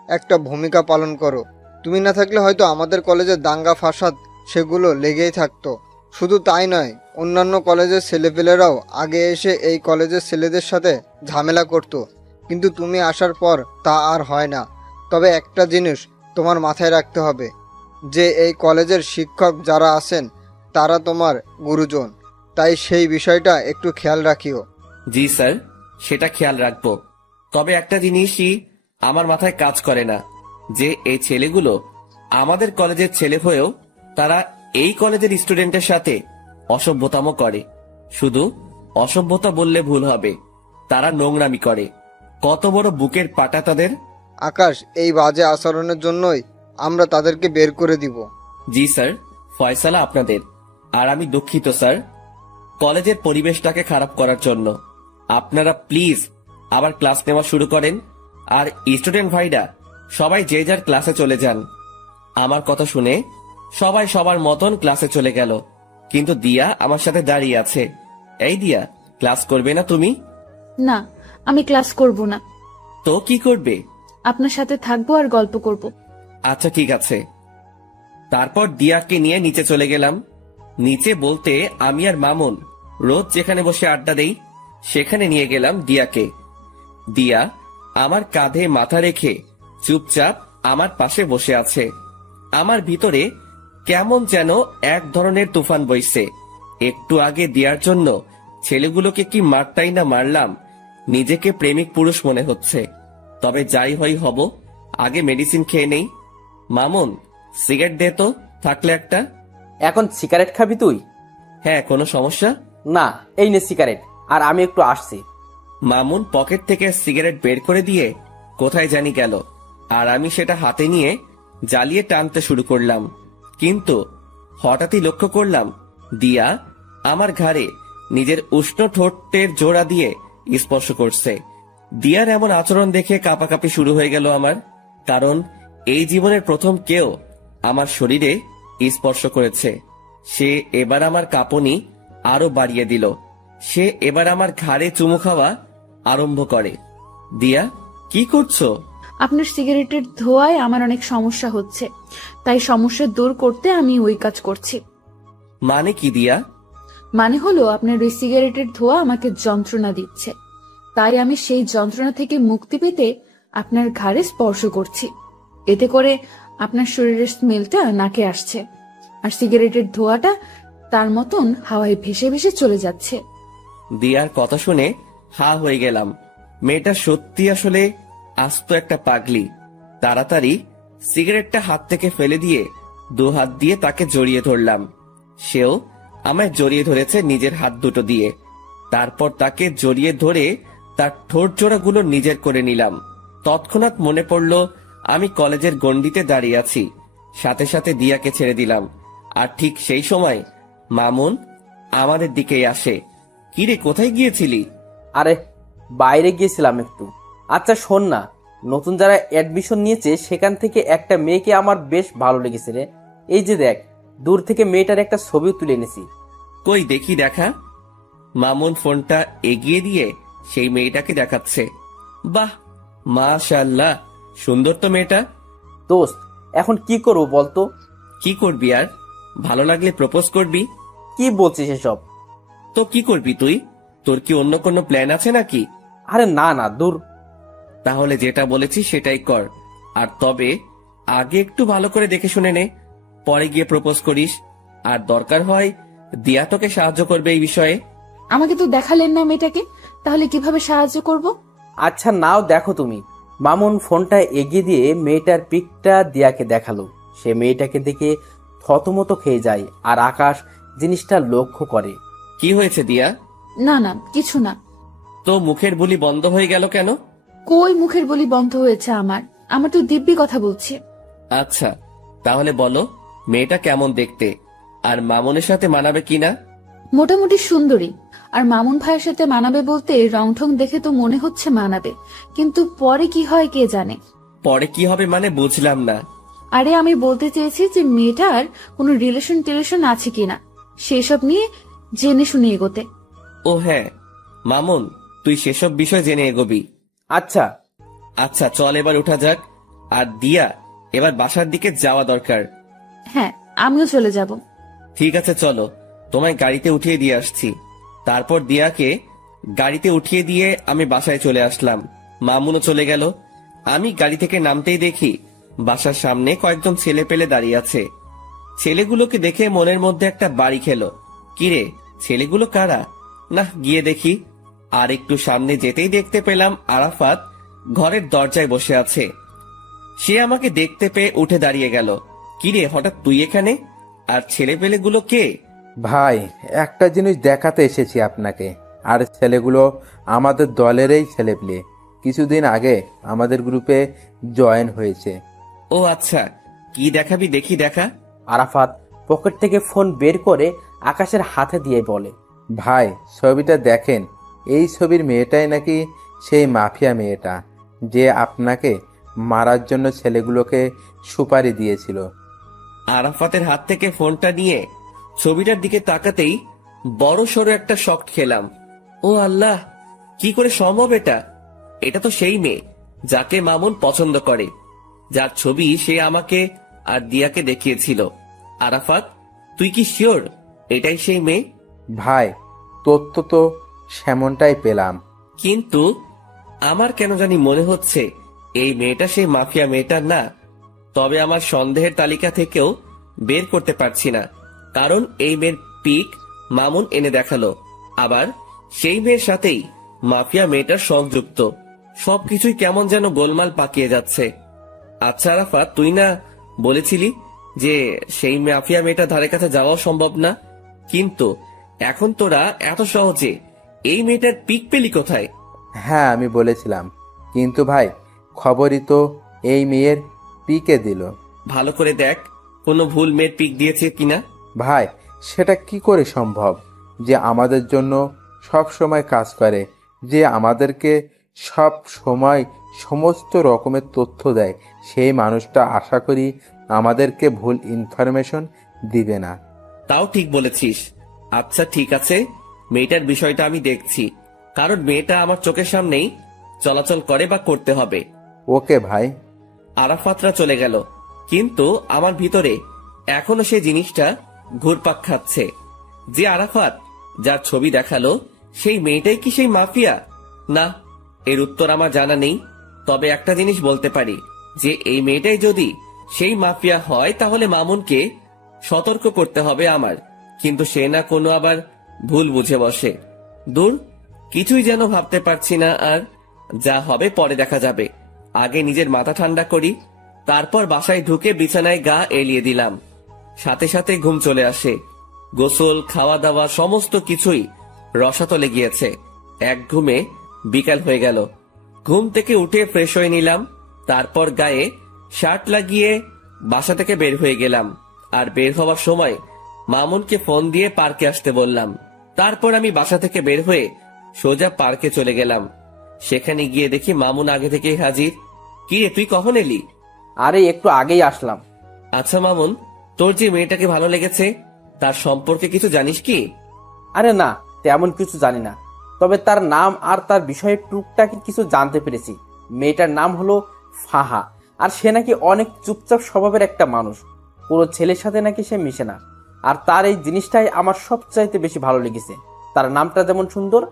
একটা ভূমিকা পালন করো। তুমি না থাকলে হয়তো আমাদের কলেজের দাঙ্গা ফাসাদ সেগুলো লেগেই থাকতো। শুধু তাই নয়, অন্যান্য কলেজের ছেলেপেলেরাও আগে এসে এই কলেজের ছেলেদের সাথে ঝামেলা করতো, কিন্তু তুমি আসার পর তা আর হয় না। তবে একটা জিনিস তোমার মাথায় রাখতে হবে যে এই কলেজের শিক্ষক যারা আছেন তারা তোমার গুরুজন, তাই সেই বিষয়টা একটু খেয়াল রাখিও। জি স্যার, সেটা খেয়াল রাখবো। তবে একটা জিনিসই আমার মাথায় কাজ করে না, যে এই ছেলেগুলো আমাদের কলেজের ছেলে হয়েও তারা এই কলেজের স্টুডেন্টের সাথে অসভ্যতামো করে। শুধু অসভ্যতা বললে ভুল হবে, তারা নোংরামি করে। কত বড় বুকের পাটা তাদের। আকাশ, এই বাজে আচরণের জন্যই আমরা তাদেরকে বের করে দিব। জি স্যার, ফয়সালা আপনাদের। আর আমি দুঃখিত স্যার কলেজের পরিবেশটাকে খারাপ করার জন্য। আপনারা প্লিজ আবার ক্লাস নেওয়া শুরু করেন, আর স্টুডেন্ট ভাইরা সবাই যে যার ক্লাসে চলে যান। আমার কথা শুনে সবাই সবার মতন ক্লাসে চলে গেল, কিন্তু দিয়া আমার সাথে দাঁড়িয়ে আছে। এই দিয়া, ক্লাস করবে না তুমি? না, আমি ক্লাস করব না। তো কি করবে? আপনার সাথে থাকবো আর গল্প করব। আচ্ছা ঠিক আছে। তারপর দিয়াকে নিয়ে নিচে চলে গেলাম। নিচে বলতে আমি আর মামুন রোজ যেখানে বসে আড্ডা দেই সেখানে নিয়ে গেলাম দিয়াকে। দিয়া আমার কাঁধে মাথা রেখে চুপচাপ আমার পাশে বসে আছে। আমার ভিতরে কেমন যেন এক ধরনের তুফান বইছে। একটু আগে দিয়ার জন্য ছেলেগুলোকে কি মারটাই না মারলাম, নিজেকে প্রেমিক পুরুষ মনে হচ্ছে। তবে যাই হই হব, আগে মেডিসিন খেয়ে নেই। মামুন, সিগারেট দে তো, থাকলে একটা। এখন সিগারেট খাবি তুই? হ্যাঁ, কোনো সমস্যা? না, এই নে সিগারেট, আর আমি একটু আসছি। মামুন পকেট থেকে সিগারেট বের করে দিয়ে কোথায় জানি গেল, আর আমি সেটা হাতে নিয়ে জ্বালিয়ে টানতে শুরু করলাম। কিন্তু হঠাৎই লক্ষ্য করলাম দিয়া আমার ঘাড়ে নিজের উষ্ণ ঠোঁটের জোড়া দিয়ে স্পর্শ করছে। দিয়ার এমন আচরণ দেখে কাঁপাকাঁপি শুরু হয়ে গেল আমার, কারণ এই জীবনের প্রথম কেউ আমার শরীরে স্পর্শ করেছে। সে এবার আমার কাঁপুনি আরো বাড়িয়ে দিল। সে এবার আমার ঘাড়ে চুমু খাওয়া আরম্ভ করে। দিয়া, কি করছো? আপনার সিগারেটের ধোঁয়ায় আমার অনেক সমস্যা হচ্ছে, তাই সমস্যা দূর করতে আমি ওই কাজ করছি। মানে কি দিয়া? মানে হলো আপনার ওই সিগারেটের ধোঁয়া আমাকে যন্ত্রণা দিচ্ছে, তাই আমি সেই যন্ত্রণা থেকে মুক্তি পেতে আপনার ঘাড়ে স্পর্শ করছি। এতে করে আপনার শরীরের স্মেলটা নাকে আসছে, আর সিগারেটের ধোঁয়াটা তার মতন হাওয়ায় ভেসে ভেসে চলে যাচ্ছে। দিয়ার কথা শুনে হা হয়ে গেলাম। মেয়েটা সত্যি আসলে আস্ত একটা পাগলি। তাড়াতাড়ি সিগারেটটা হাত থেকে ফেলে দিয়ে দু হাত দিয়ে তাকে জড়িয়ে ধরলাম। সেও আমায় জড়িয়ে ধরেছে নিজের হাত দুটো দিয়ে। তারপর তাকে জড়িয়ে ধরে তার ঠোঁট জোড়াগুলো নিজের করে নিলাম। তৎক্ষণাৎ মনে পড়ল আমি কলেজের গণ্ডিতে দাঁড়িয়ে আছি। সাথে সাথে দিয়াকে ছেড়ে দিলাম। আর ঠিক সেই সময় মামুন আমাদের দিকেই আসে। কিরে, কোথায় গিয়েছিলি? আরে বাইরে গিয়েছিলাম একটু। আচ্ছা শোন না, নতুন যারা অ্যাডমিশন নিয়েছে সেখান থেকে একটা মেয়েকে আমার বেশ ভালো লেগেছে রে। এই যে দেখ, দূর থেকে মেয়েটার একটা ছবিও তুলে এনেছি। কই দেখি, দেখা। মামুন ফোনটা এগিয়ে দিয়ে সেই মেয়েটাকে দেখাচ্ছে। বাহ, মাশাআল্লাহ, সুন্দর তো মেয়েটা। দোস্ত, এখন কি করবো বলতো? কি করবি আর? ভালো লাগলে প্রপোজ করবি। কি বলছিস এসব? তো কি করবি তুই? তোর কি অন্য কোনো প্ল্যান আছে নাকি? আরে না না, দূর। তাহলে যেটা বলেছি সেটাই কর। আর তবে আগে একটু ভালো করে দেখে শুনে নে, পরে গিয়ে প্রপোজ করিস। আর দরকার হয় দিয়া তোকে সাহায্য করবে এই বিষয়ে। আমাকে তো দেখালেন না মেয়েটাকে, তাহলে কিভাবে সাহায্য করব? আচ্ছা নাও দেখো তুমি। মামুন ফোনটা এগিয়ে দিয়ে মেয়েটার পিকটা দিয়াকে দেখালো। সে মেয়েটাকে দেখে থতমত খেয়ে যায়, আর আকাশ জিনিসটা লক্ষ্য করে। কি হয়েছে দিয়া? না না, কিছু না। তো মুখের বুলি বন্ধ হয়ে গেল কেন? কই মুখের বলি বন্ধ হয়েছে আমার তো দিব্যি কথা বলছি। আচ্ছা, তাহলে বলো মেয়েটা কেমন দেখতে, আর মামুনের সাথে মানাবে কিনা? মোটামুটি সুন্দরী, আর মামুন ভাইয়ের সাথে মানাবে বলতে রং ঠং দেখে তো মনে হচ্ছে মানাবে, কিন্তু পরে কি হয় কে জানে। পরে কি হবে মানে বুঝলাম না। আরে আমি বলতে চেয়েছি যে মেয়েটার কোনো রিলেশন আছে কিনা সেসব নিয়ে জেনে শুনে এগোতে। ও হ্যাঁ, মামুন তুই সেসব বিষয় জেনে এগোবি। আচ্ছা আচ্ছা, চল এবার উঠা যাক। আর দিয়া, এবার বাসার দিকে যাওয়া দরকার। হ্যাঁ, আমিও চলে যাব। ঠিক আছে, চলো তোমায় গাড়িতে উঠিয়ে দিয়ে আসছি। তারপর দিয়াকে গাড়িতে উঠিয়ে দিয়ে আমি বাসায় চলে আসলাম। মামুনও চলে গেল। আমি গাড়ি থেকে নামতেই দেখি বাসার সামনে কয়েকজন ছেলে পেলে দাঁড়িয়ে আছে। ছেলেগুলোকে দেখে মনের মধ্যে একটা বাড়ি খেলো। কিরে, ছেলেগুলো কারা? না, গিয়ে দেখি। আর একটু সামনে যেতেই দেখতে পেলাম আরাফাত ঘরের দরজায় বসে আছে। সে আমাকে দেখতে পেয়ে উঠে দাঁড়িয়ে গেল। কিরে, হঠাৎ তুই এখানে? আর ছেলেপেলেগুলো কে? ভাই, একটা জিনিস দেখাতে এসেছি আপনাকে। আর ছেলেগুলো আমাদের দলেরই ছেলেপেলে, কিছুদিন আগে আমাদের গ্রুপে জয়েন হয়েছে। ও আচ্ছা, কি দেখাবি দেখি, দেখা। আরাফাত পকেট থেকে ফোন বের করে আকাশের হাতে দিয়ে বলে, ভাই ছবিটা দেখেন, এই ছবির মেয়েটাই নাকি সেই মাফিয়া মেয়েটা যে আপনাকে মারার জন্য ছেলেগুলোকে সুপারি দিয়েছিল। আরাফাতের হাত থেকে ফোনটা নিয়ে ছবিটার দিকে তাকাতেই বড় সড়ো একটা শক খেলাম। ও আল্লাহ, কি করে সম্ভব এটা? এটা তো সেই মেয়ে যাকে মামুন পছন্দ করে, যার ছবি সে আমাকে আর দিয়াকে দেখিয়েছিল। আরাফাত, তুই কি শিওর এটাই সেই মেয়ে? ভাই তথ্য তো সেমনটাই পেলাম। কিন্তু আমার কেন জানি মনে হচ্ছে এই মেয়েটা সেই মাফিয়া মেয়েটার না। তবে আমার সন্দেহের তালিকা থেকেও বের করতে পারছি না, কারণ এই মেয়ের পিক মামুন এনে দেখালো, আবার সেই মেয়ের সাথেই মাফিয়া মেয়েটার সংযুক্ত। সবকিছুই কেমন যেন গোলমাল পাকিয়ে যাচ্ছে। আচ্ছা আরাফাত, তুই না বলেছিলি যে সেই মাফিয়া মেয়েটার ধারে কাছে যাওয়াও সম্ভব না, কিন্তু এখন তোরা এত সহজে এই মেয়েটার পিক পেলি কোথায়? হ্যাঁ আমি বলেছিলাম, কিন্তু ভাই খবরই তো এই মেয়ের পিকে দিল। ভালো করে দেখ কোনো ভুল মেয়ের পিক দিয়েছে কিনা। ভাই সেটা কি করে সম্ভব যে আমাদের জন্য সব সময় কাজ করে, যে আমাদেরকে সব সময় সমস্ত রকমের তথ্য দেয়, সেই মানুষটা আশা করি আমাদেরকে ভুল ইনফরমেশন দিবে না। তাও ঠিক বলেছিস। আচ্ছা ঠিক আছে, মেয়েটার বিষয়টা আমি দেখছি, কারণ মেয়েটা আমার চোখের সামনেই চলাচল করে বা করতে হবে। ওকে ভাই। আরাফাতরা চলে গেল, কিন্তু আমার ভিতরে এখনো সেই জিনিসটা ঘুরপাক খাচ্ছে যে আরাফাত যার ছবি দেখালো সেই মেয়েটাই কি সেই মাফিয়া? না, এর উত্তর আমার জানা নেই। তবে একটা জিনিস বলতে পারি যে এই মেয়েটাই যদি সেই মাফিয়া হয় তাহলে মামুনকে সতর্ক করতে হবে আমার, কিন্তু সে না কোনো আবার ভুল বুঝে বসে। দূর, কিছুই যেন ভাবতে পারছি না, আর যা হবে পরে দেখা যাবে। আগে নিজের মাথা ঠান্ডা করি, তারপর বাসায় ঢুকে বিছানায় গা এলিয়ে দিলাম। সাথে সাথে ঘুম চলে আসে। গোসল, খাওয়া দাওয়া সমস্ত কিছুই রসাতলে গিয়েছে। এক ঘুমে বিকাল হয়ে গেল। ঘুম থেকে উঠে ফ্রেশ হয়ে নিলাম, তারপর গায়ে শার্ট লাগিয়ে বাসা থেকে বের হয়ে গেলাম। আর বের হওয়ার সময় মামুনকে ফোন দিয়ে পার্কে আসতে বললাম। তারপর আমি বাসা থেকে বের হয়ে সোজা পার্কে চলে গেলাম। সেখানে গিয়ে দেখি মামুন আগে থেকেই হাজির। কি রে, তুই কখন এলি? আরে একটু আগেই আসলাম। আচ্ছা মামুন, তোর যে মেয়েটাকে ভালো লেগেছে তার সম্পর্কে কিছু জানিস কি? আরে না, তেমন কিছু জানি না, তবে তার নাম আর তার বিষয়ে টুকটাক কিছু জানতে পেরেছি। মেয়েটার নাম হলো ফাহা, আর সে নাকি অনেক চুপচাপ স্বভাবের একটা মানুষ। পুরো ছেলের সাথে নাকি সে মিশে না, আর তার এই জিনিসটাই আমার সবচাইতে বেশি ভালো লেগেছে। তার নামটা যেমন সুন্দর,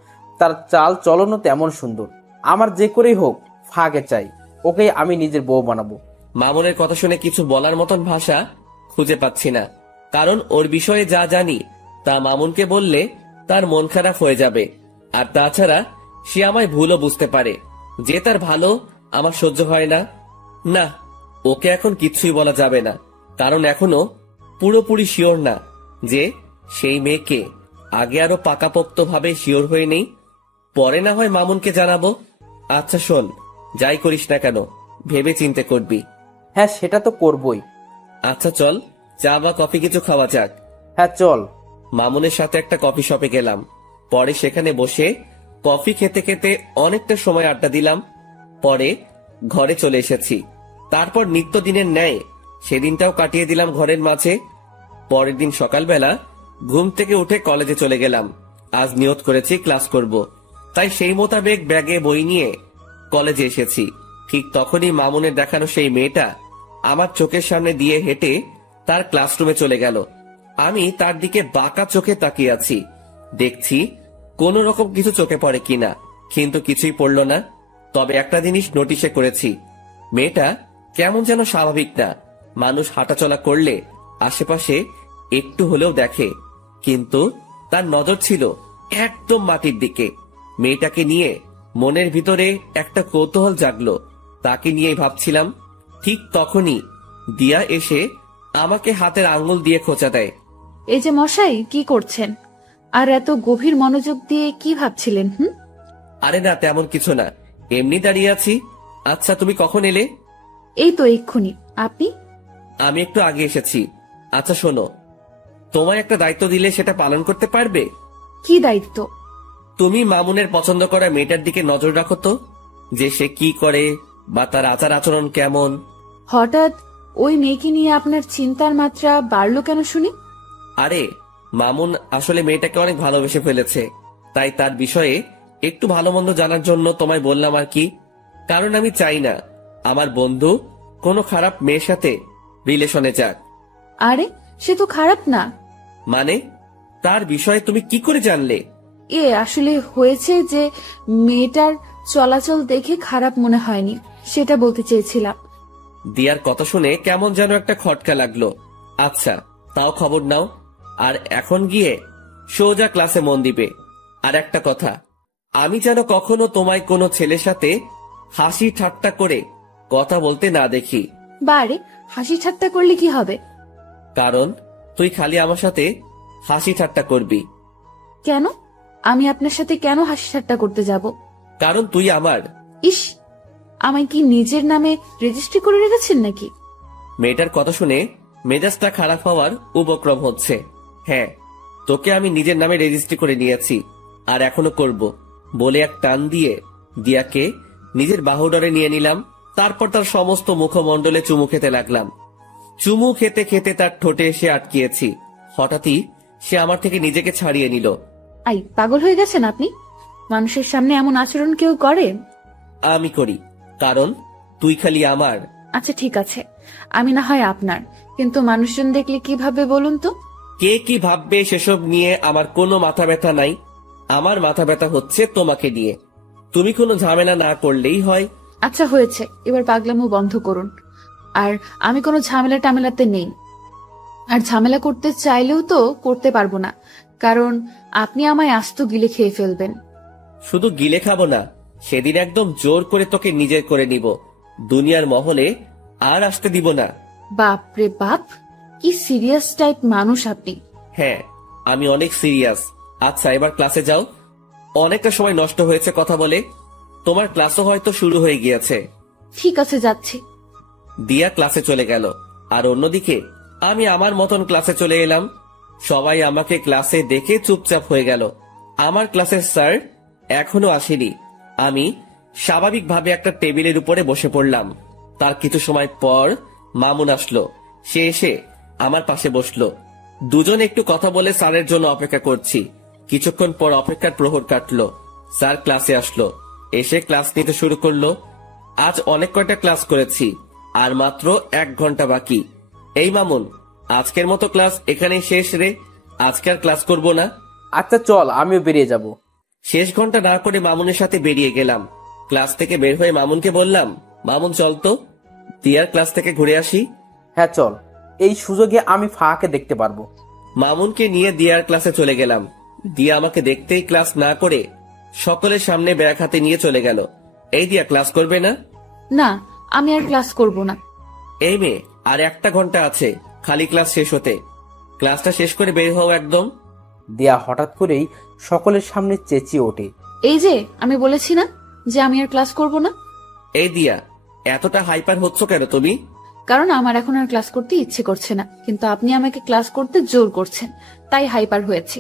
তার চাল চলনও তেমন সুন্দর। আমার যে করেই হোক ফাহাকে চাই, ওকেই আমি নিজের বউ বানাবো। মামুনের কথা শুনে কিছু বলার মতন ভাষা খুঁজে পাচ্ছি না, কারণ ওর বিষয়ে যা জানি তা মামুনকে বললে তার মন খারাপ হয়ে যাবে। আর তাছাড়া সে আমায় ভুলও বুঝতে পারে যে তার ভালো আমার সহ্য হয় না। না, ওকে এখন কিছুই বলা যাবে না, কারণ এখনো পুরোপুরি শিওর না যে সেই মেয়েকে। আগে আরো পাকাপোক্ত ভাবে শিওর হয়ে নেই, পরে না হয় মামুনকে জানাবো। আচ্ছা শোন, যাই করিস না কেন ভেবে চিন্তে করবি। হ্যাঁ সেটা তো করবই। আচ্ছা চল, চা বা কফি কিছু খাওয়া যাক। হ্যাঁ চল। মামুনের সাথে একটা কফি শপে গেলাম। পরে সেখানে বসে কফি খেতে খেতে অনেকটা সময় আড্ডা দিলাম। পরে ঘরে চলে এসেছি। তারপর নিত্যদিনের ন্যায় সেদিনটাও কাটিয়ে দিলাম ঘরের মাঝে। পরের দিন সকালবেলা ঘুম থেকে উঠে কলেজে চলে গেলাম। আজ নিয়ত করেছি ক্লাস করব, তাই সেই মোতাবেক ব্যাগে বই নিয়ে কলেজে এসেছি। ঠিক তখনই মামুনের দেখানো সেই মেয়েটা আমার চোখের সামনে দিয়ে হেঁটে তার ক্লাসরুমে চলে গেল। আমি তার দিকে বাঁকা চোখে তাকিয়ে আছি, দেখছি কোন রকম কিছু চোখে পড়ে কিনা, কিন্তু কিছুই পড়ল না। তবে একটা জিনিস নোটিশে করেছি, মেয়েটা কেমন যেন স্বাভাবিক না। মানুষ হাঁটাচলা করলে আশেপাশে একটু হলেও দেখে, কিন্তু তার নজর ছিল একদম মাটির দিকে। মেয়েটাকে নিয়ে মনের ভিতরে একটা কৌতূহল জাগলো, তাকে নিয়েই ভাবছিলাম। ঠিক তখনই দিয়া এসে আমাকে হাতের আঙ্গুল দিয়ে খোঁচা দেয়। এই যে মশাই, কি করছেন? আর এত গভীর মনোযোগ দিয়ে কি ভাবছিলেন? আরে না, তেমন কিছু না, এমনি দাঁড়িয়ে আছি। আচ্ছা তুমি কখন এলে? এই তো এক্ষুনি। আপনি? আমি একটু আগে এসেছি। আচ্ছা শোনো, তোমায় একটা দায়িত্ব দিলে সেটা পালন করতে পারবে? কি দায়িত্ব? তুমি মামুনের পছন্দ করা মেয়েটার দিকে নজর রাখো তো, যে সে কি করে বা তার আচার আচরণ কেমন। হঠাৎ ওই মেয়েকে নিয়ে আপনার চিন্তার মাত্রা বাড়লো কেন শুনি? আরে মামুন আসলে মেয়েটাকে অনেক ভালোবেসে ফেলেছে, তাই তার বিষয়ে একটু ভালো মন্দ জানার জন্য তোমায় বললাম আর কি। কারণ আমি চাই না আমার বন্ধু কোনো খারাপ মেয়ের সাথে রিলেশনে যাক। আরে সে তো খারাপ না। মানে তার বিষয়ে তুমি কি করে জানলে? আসলে হয়েছে যে মেয়েটার চলাচল দেখে খারাপ মনে হয়নি, সেটা বলতে চেয়েছিলাম। দিয়ার কথা শুনে কেমন যেন একটা খটকা লাগলো। আচ্ছা তাও খবর নাও, আর এখন গিয়ে সোজা ক্লাসে মন দিবে। আর একটা কথা, আমি যেন কখনো তোমায় কোনো ছেলের সাথে হাসি ঠাট্টা করে কথা বলতে না দেখি। বারে, হাসি ঠাট্টা করলে কি হবে? কারণ তুই খালি আমার সাথে হাসি ঠাট্টা করবি। কেন? আমি আপনার সাথে কেন হাসি ঠাট্টা করতে যাব? কারণ তুই আমার। ইস, আমায় কি নিজের নামে রেজিস্ট্রি করে রেখেছেন নাকি? মেয়েটার কথা শুনে মেজাজটা খারাপ হওয়ার উপক্রম হচ্ছে। হ্যাঁ, তোকে আমি নিজের নামে রেজিস্ট্রি করে নিয়েছি, আর এখনো করব বলে এক টান দিয়ে দিয়াকে নিজের বাহুডরে নিয়ে নিলাম। তারপর তার সমস্ত মুখমণ্ডলে চুমু খেতে লাগলাম। চুমু খেতে খেতে তার ঠোঁটে এসে আটকিয়েছি। হঠাৎই সে আমার থেকে নিজেকে ছাড়িয়ে নিল। আই, পাগল হয়ে গেছেন আপনি? মানুষের সামনে এমন আচরণ কেউ করে? আমি করি, কারণ তুই খালি আমার। আচ্ছা ঠিক আছে, আমি না হয় আপনার, কিন্তু মানুষজন দেখলে কি ভাববে বলুন তো? কে কি ভাববে সেসব নিয়ে আমার কোনো মাথা ব্যথা নাই। আমার মাথা ব্যথা হচ্ছে তোমাকে নিয়ে। তুমি কোনো ঝামেলা না করলেই হয়। আচ্ছা হয়েছে, এবার পাগলামো বন্ধ করুন। আর আমি কোনো ঝামেলা টামেলাতে নেই, আর ঝামেলা করতে চাইলেও তো করতে পারবো না, কারণ আপনি আমায় আস্ত গিলে খেয়ে ফেলবেন। শুধু গিলে খাবো না, সেদিন একদম জোর করে তোকে নিজের করে নিব। দুনিয়ার মহলে আর আসতে দিব না। বাপ রে বাপ, কি সিরিয়াস টাইপ মানুষ আপনি। হ্যাঁ, আমি অনেক সিরিয়াস। আচ্ছা এবার ক্লাসে যাও, অনেকটা সময় নষ্ট হয়েছে কথা বলে। তোমার ক্লাসও হয়তো শুরু হয়ে গিয়েছে। ঠিক আছে, যাচ্ছি। দিয়া ক্লাসে চলে গেল, আর অন্যদিকে আমি আমার মতন ক্লাসে চলে এলাম। সবাই আমাকে ক্লাসে দেখে চুপচাপ হয়ে গেল। আমার ক্লাসের স্যার এখনো আসেনি। আমি স্বাভাবিকভাবে একটা টেবিলের উপরে বসে পড়লাম। তার কিছু সময় পর মামুন আসলো। সে এসে আমার পাশে বসলো। দুজন একটু কথা বলে স্যারের জন্য অপেক্ষা করছি। কিছুক্ষণ পর অপেক্ষার প্রহর কাটলো। স্যার ক্লাসে আসলো, এসে ক্লাস নিতে শুরু করলো। আজ অনেক কয়টা ক্লাস করেছি, আর মাত্র 1 ঘন্টা বাকি। এই মামুন, আজকের মতো ক্লাস এখানেই শেষ রে। আজকে আর ক্লাস করব না। আচ্ছা চল, আমিও বেরিয়ে যাব। শেষ ঘন্টা না করে মামুনের সাথে বেরিয়ে গেলাম। ক্লাস থেকে বের হয়ে মামুনকে বললাম, মামুন চল তো দিয়ার ক্লাস থেকে ঘুরে আসি। হ্যাঁ চল, এই সুযোগে আমি ফাঁকে দেখতে পারবো। মামুনকে নিয়ে দিয়ার ক্লাসে চলে গেলাম। দিয়া আমাকে দেখতেই ক্লাস না করে সকলের সামনে ব্যাগ হাতে নিয়ে চলে গেল। এই দিয়া ক্লাস করবে না? না, আমি আর ক্লাস করব না। এই মেয়ে, আর 1 ঘন্টা আছে খালি ক্লাস শেষ হতে। ক্লাসটা শেষ করে বের হও একদম। দিয়া হঠাৎ করেই সকলের সামনে চেঁচিয়ে ওঠে, এই যে আমি বলেছি না যে আমি আর ক্লাস করব না। এই দিয়া, এতটা হাইপার হচ্ছ কেন তুমি? কারণ আমার এখন আর ক্লাস করতে ইচ্ছে করছে না, কিন্তু আপনি আমাকে ক্লাস করতে জোর করছেন, তাই হাইপার হয়েছি।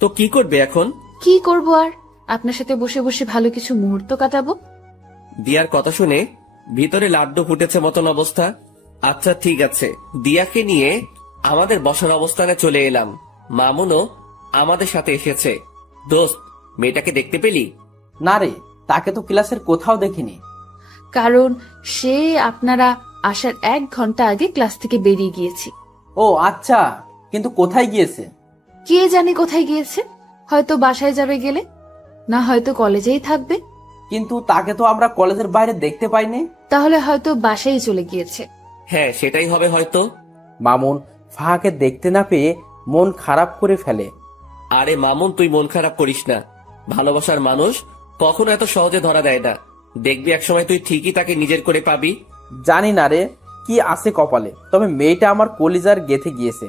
তো কি করবে এখন? কি করব আর, আপনার সাথে বসে বসে ভালো কিছু মুহূর্ত কাটাবো। দিয়ার কথা শুনে ভিতরে লাড্ডু ফুটেছে মতন অবস্থা। আচ্ছা ঠিক আছে, দিয়াকে নিয়ে আমাদের বসার অবস্থানে চলে এলাম। মামুনও আমাদের সাথে এসেছে। দোস্ত, মেয়েটাকে দেখতে পেলি? না রে, তাকে তো ক্লাসের কোথাও দেখিনি। কারণ সে আপনারা আসার 1 ঘন্টা আগে ক্লাস থেকে বেরিয়ে গিয়েছি। ও আচ্ছা, কিন্তু কোথায় গিয়েছে? কে জানে কোথায় গিয়েছে, হয়তো বাসায় যাবে গেলে, না হয়তো কলেজেই থাকবে। কিন্তু তাকে তো আমরা কলেজের বাইরে দেখতে পাইনি। তাহলে হয়তো বাসায় চলে গিয়েছে। হ্যাঁ, সেটাই হবে হয়তো। মামুন ফাহাকে দেখতে না পেয়ে মন খারাপ করে ফেলে। আরে মামুন, তুই মন খারাপ করিস না। ভালোবাসার মানুষ কখনো এত সহজে ধরা দেয় না। দেখবি একসময় তুই ঠিকই তাকে নিজের করে পাবি। জানি না রে কি আছে কপালে, তবে মেয়েটা আমার কলিজার গেথে গিয়েছে।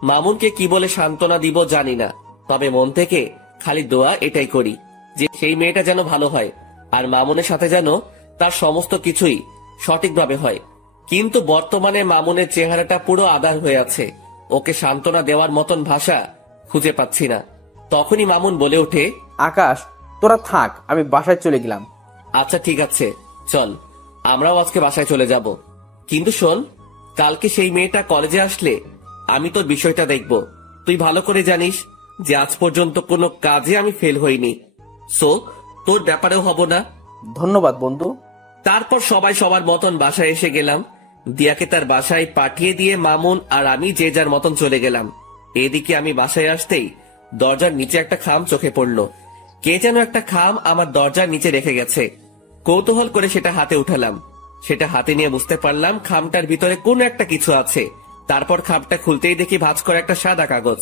মামুনকে কি বলে সান্ত্বনা দিব জানি না, তবে মন থেকে খালি দোয়া এটাই করি যে সেই মেয়েটা যেন ভালো হয়, আর মামুনের সাথে যেন তার সমস্ত কিছুই সঠিকভাবে হয়। কিন্তু বর্তমানে মামুনের চেহারাটা পুরো আধার হয়ে আছে। ওকে সান্ত্বনা দেওয়ার মতন ভাষা খুঁজে পাচ্ছি না। তখনই মামুন বলে ওঠে, আকাশ, তোরা থাক, আমি বাসায় চলে গেলাম। আচ্ছা ঠিক আছে, চল আমরাও আজকে বাসায় চলে যাব। কিন্তু শোন, কালকে সেই মেয়েটা কলেজে আসলে আমি তোর বিষয়টা দেখব। তুই ভালো করে জানিস যে আজ পর্যন্ত কোনো কাজে আমি ফেল হইনি। সো তোর ব্যাপারেও হব না। ধন্যবাদ বন্ধু। তারপর সবাই সবার মতন বাসায় এসে গেলাম। দিয়াকে তার বাসায় পাঠিয়ে দিয়ে মামুন আর আমি যে যার মতন চলে গেলাম। এদিকে আমি বাসায় আসতেই দরজার নিচে একটা খাম চোখে পড়ল। কে যেন একটা খাম আমার দরজার নিচে রেখে গেছে। কৌতূহল করে সেটা হাতে উঠালাম। সেটা হাতে নিয়ে বুঝতে পারলাম খামটার ভিতরে কোনো একটা কিছু আছে। তারপর খামটা খুলতেই দেখি ভাঁজ করা একটা সাদা কাগজ।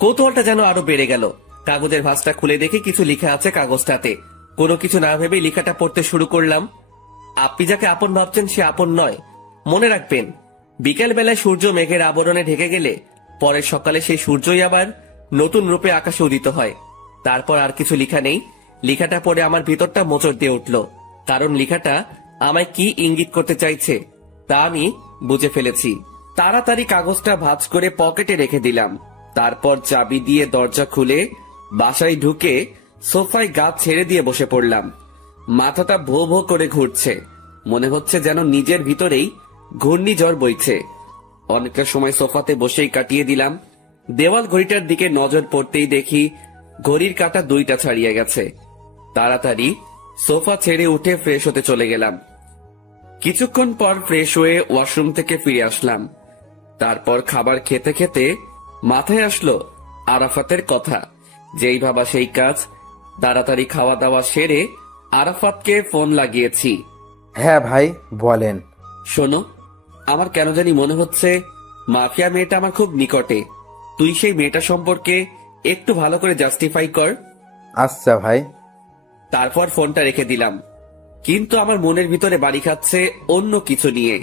কৌতূহলটা যেন আরো বেড়ে গেল। কাগজের ভাঁজটা খুলে দেখি কিছু লেখা আছে কাগজটাতে। কোনো কিছু না ভেবে লেখাটা পড়তে শুরু করলাম। আপনি যাকে আপন ভাবছেন সে আপন নয়। মনে রাখবেন, বিকেল বেলায় সূর্য মেঘের আবরণে ঢেকে গেলে পরের সকালে সেই সূর্যই আবার নতুন রূপে আকাশে উদিত হয়। তারপর আর কিছু লেখা নেই। লেখাটা পড়ে আমার ভিতরটা মোচড় দিয়ে উঠল, কারণ লেখাটা আমায় কি ইঙ্গিত করতে চাইছে তা আমি বুঝে ফেলেছি। তাড়াতাড়ি কাগজটা ভাঁজ করে পকেটে রেখে দিলাম। তারপর চাবি দিয়ে দরজা খুলে বাসায় ঢুকে সোফায় গা ছেড়ে দিয়ে বসে পড়লাম। মাথাটা ভো ভো করে ঘুরছে। মনে হচ্ছে যেন নিজের ভিতরেই ঘূর্ণিঝড় বইছে। অনেকটা সময় সোফাতে বসেই কাটিয়ে দিলাম। দেওয়াল ঘড়িটার দিকে নজর পড়তেই দেখি ঘড়ির কাঁটা 2টা ছাড়িয়ে গেছে। তাড়াতাড়ি সোফা ছেড়ে উঠে ফ্রেশ হতে চলে গেলাম। কিছুক্ষণ পর ফ্রেশ হয়ে ওয়াশরুম থেকে ফিরে আসলাম। তারপর খাবার খেতে খেতে মাথায় আসলো আরাফাতের কথা। যেই ভাবা সেই কাজ। তাড়াতাড়ি খাওয়া দাওয়া সেরে আরাফাতকে ফোন লাগিয়েছি। হ্যাঁ ভাই, বলেন। শোনো, আমার কেন জানি মনে হচ্ছে মাফিয়া মেয়েটা আমার খুব নিকটে। তুই সেই মেয়েটা সম্পর্কে একটু ভালো করে জাস্টিফাই কর। আচ্ছা ভাই। তারপর ফোনটা রেখে দিলাম। কিন্তু আমার মনের ভিতরে বাড়ি খাচ্ছে অন্য কিছু নিয়ে।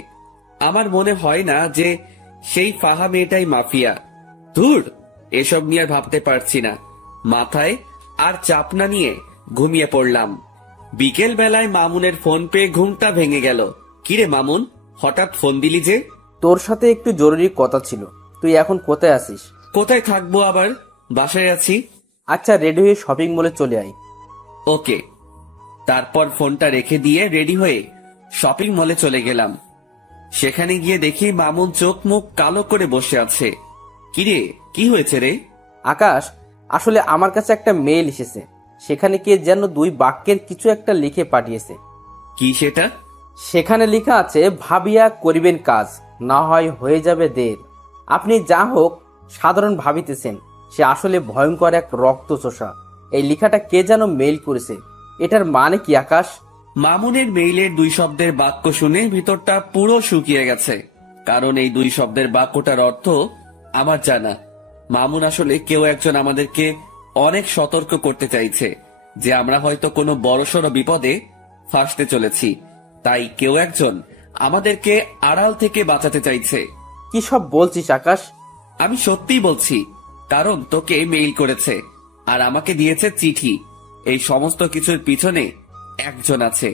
আমার মনে হয় না যে সেই ফাহা মেয়েটাই মাফিয়া। ধুর, এসব নিয়ে আর ভাবতে পারছি না। মাথায় আর চাপ না নিয়ে ঘুমিয়ে পড়লাম। বিকেল বেলায় মামুনের ফোন পেয়ে ঘুমটা ভেঙে গেল। কিরে মামুন, হঠাৎ ফোন দিলি যে? তোর সাথে একটু জরুরি কথা ছিল। তুই এখন কোথায় আছিস? কোথায় থাকবো আবার, বাসায় আছি। আচ্ছা, রেডি হয়ে শপিং মলে চলে আয়। ওকে। তারপর ফোনটা রেখে দিয়ে রেডি হয়ে শপিং মলে চলে গেলাম। সেখানে গিয়ে দেখি মামুন চোখ মুখ কালো করে বসে আছে। কিরে, কি হয়েছে রে? আকাশ, আসলে আমার কাছে একটা মেইল এসেছে। সেখানে কে যেন 2 বাক্যের কিছু একটা লিখে পাঠিয়েছে। কি সেটা? সেখানে লেখা আছে, ভাবিয়া করিবেন কাজ, না হয় হয়ে যাবে দের। আপনি যা হোক সাধারণ ভাবিতেছেন, সে আসলে ভয়ঙ্কর এক রক্তচোষা। এই লেখাটা কে যেন মেইল করেছে। এটার মানে কি আকাশ? মামুনের মেইলের 2 শব্দের বাক্য শুনে ভিতরটা পুরো শুকিয়ে গেছে। কারণ এই 2 শব্দের বাক্যটার অর্থ আমার জানা। মামুন আসলে কেউ একজন আমাদেরকে অনেক সতর্ক করতে চাইছে যে আমরা হয়তো কোনো বড়সড় বিপদে ফাঁসতে চলেছি। তাই কেউ একজন আমাদেরকে আড়াল থেকে বাঁচাতে চাইছে। কি সব বলছিস আকাশ? আমি সত্যিই বলছি, কারণ তোকে মেইল করেছে আর আমাকে দিয়েছে চিঠি। এই সমস্ত কিছুর পিছনে একজন আছে,